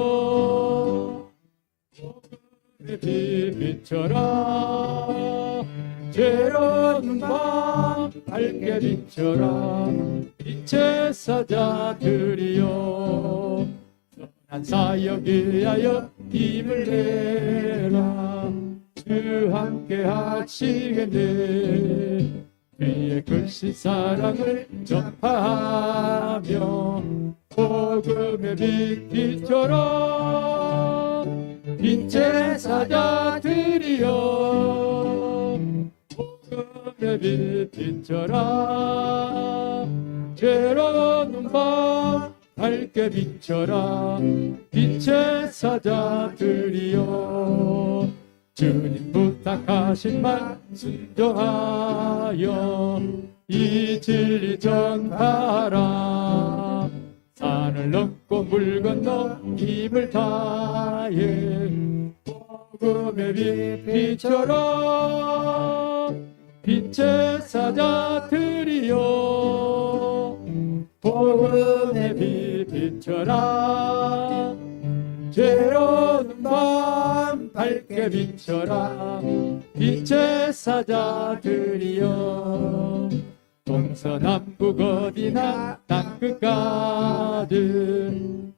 복음의 빛 비춰라. 죄로운 밤 밝게 비춰라. 빛의 사자들이여 선한 사역 위하여 힘을 내라. 주 함께 하시겠네. 그의 크신 사랑을 전파하며 복음의 빛 비춰라. 빛의 사자들이여 복음의 빛 비춰라. 죄로운 밤 밝게 비춰라. 빛의 사자들이여 주님 부탁하신 말 순종하여 이 진리 전하라. 산을 넘고 물 건너 힘을 다해 복음의 빛 비춰라. 빛의 사자들이여 복음의 빛 비춰라. 죄로운 밤 밝게 비춰라. 빛의 사자들이여 동서남북 어디나 땅끝까지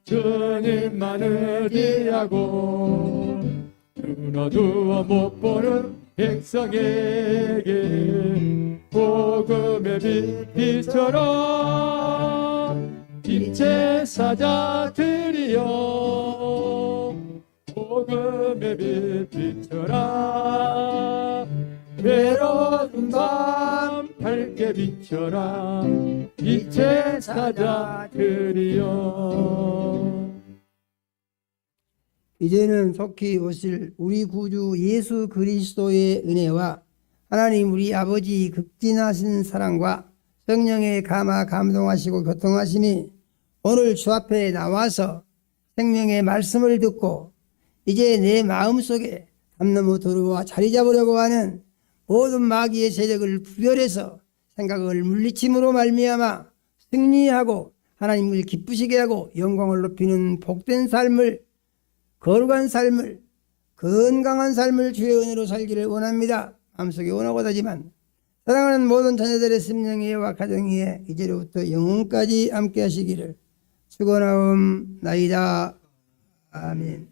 주님만을 의지하고 눈 어두워 못 보는 백성에게 복음의 빛처럼 빛의 사자들이여 복음의 빛처럼 외로운 밤 밝게 비춰라 빛의 사자들이여. 이제는 속히 오실 우리 구주 예수 그리스도의 은혜와 하나님 우리 아버지 극진하신 사랑과 성령의 감화 감동하시고 교통하심이 오늘 주 앞에 나와서 생명의 말씀을 듣고 이제 내 마음속에 담너무 들어와 자리 잡으려고 하는 모든 마귀의 세력을 부결해서 생각을 물리침으로 말미암아 승리하고 하나님을 기쁘시게 하고 영광을 높이는 복된 삶을, 거룩한 삶을, 건강한 삶을 주의 은혜로 살기를 원합니다. 마음속에 원하고다지만 사랑하는 모든 자녀들의 심령위와 가정위에 이제로부터 영원까지 함께 하시기를 축원하옵나이다. 아멘.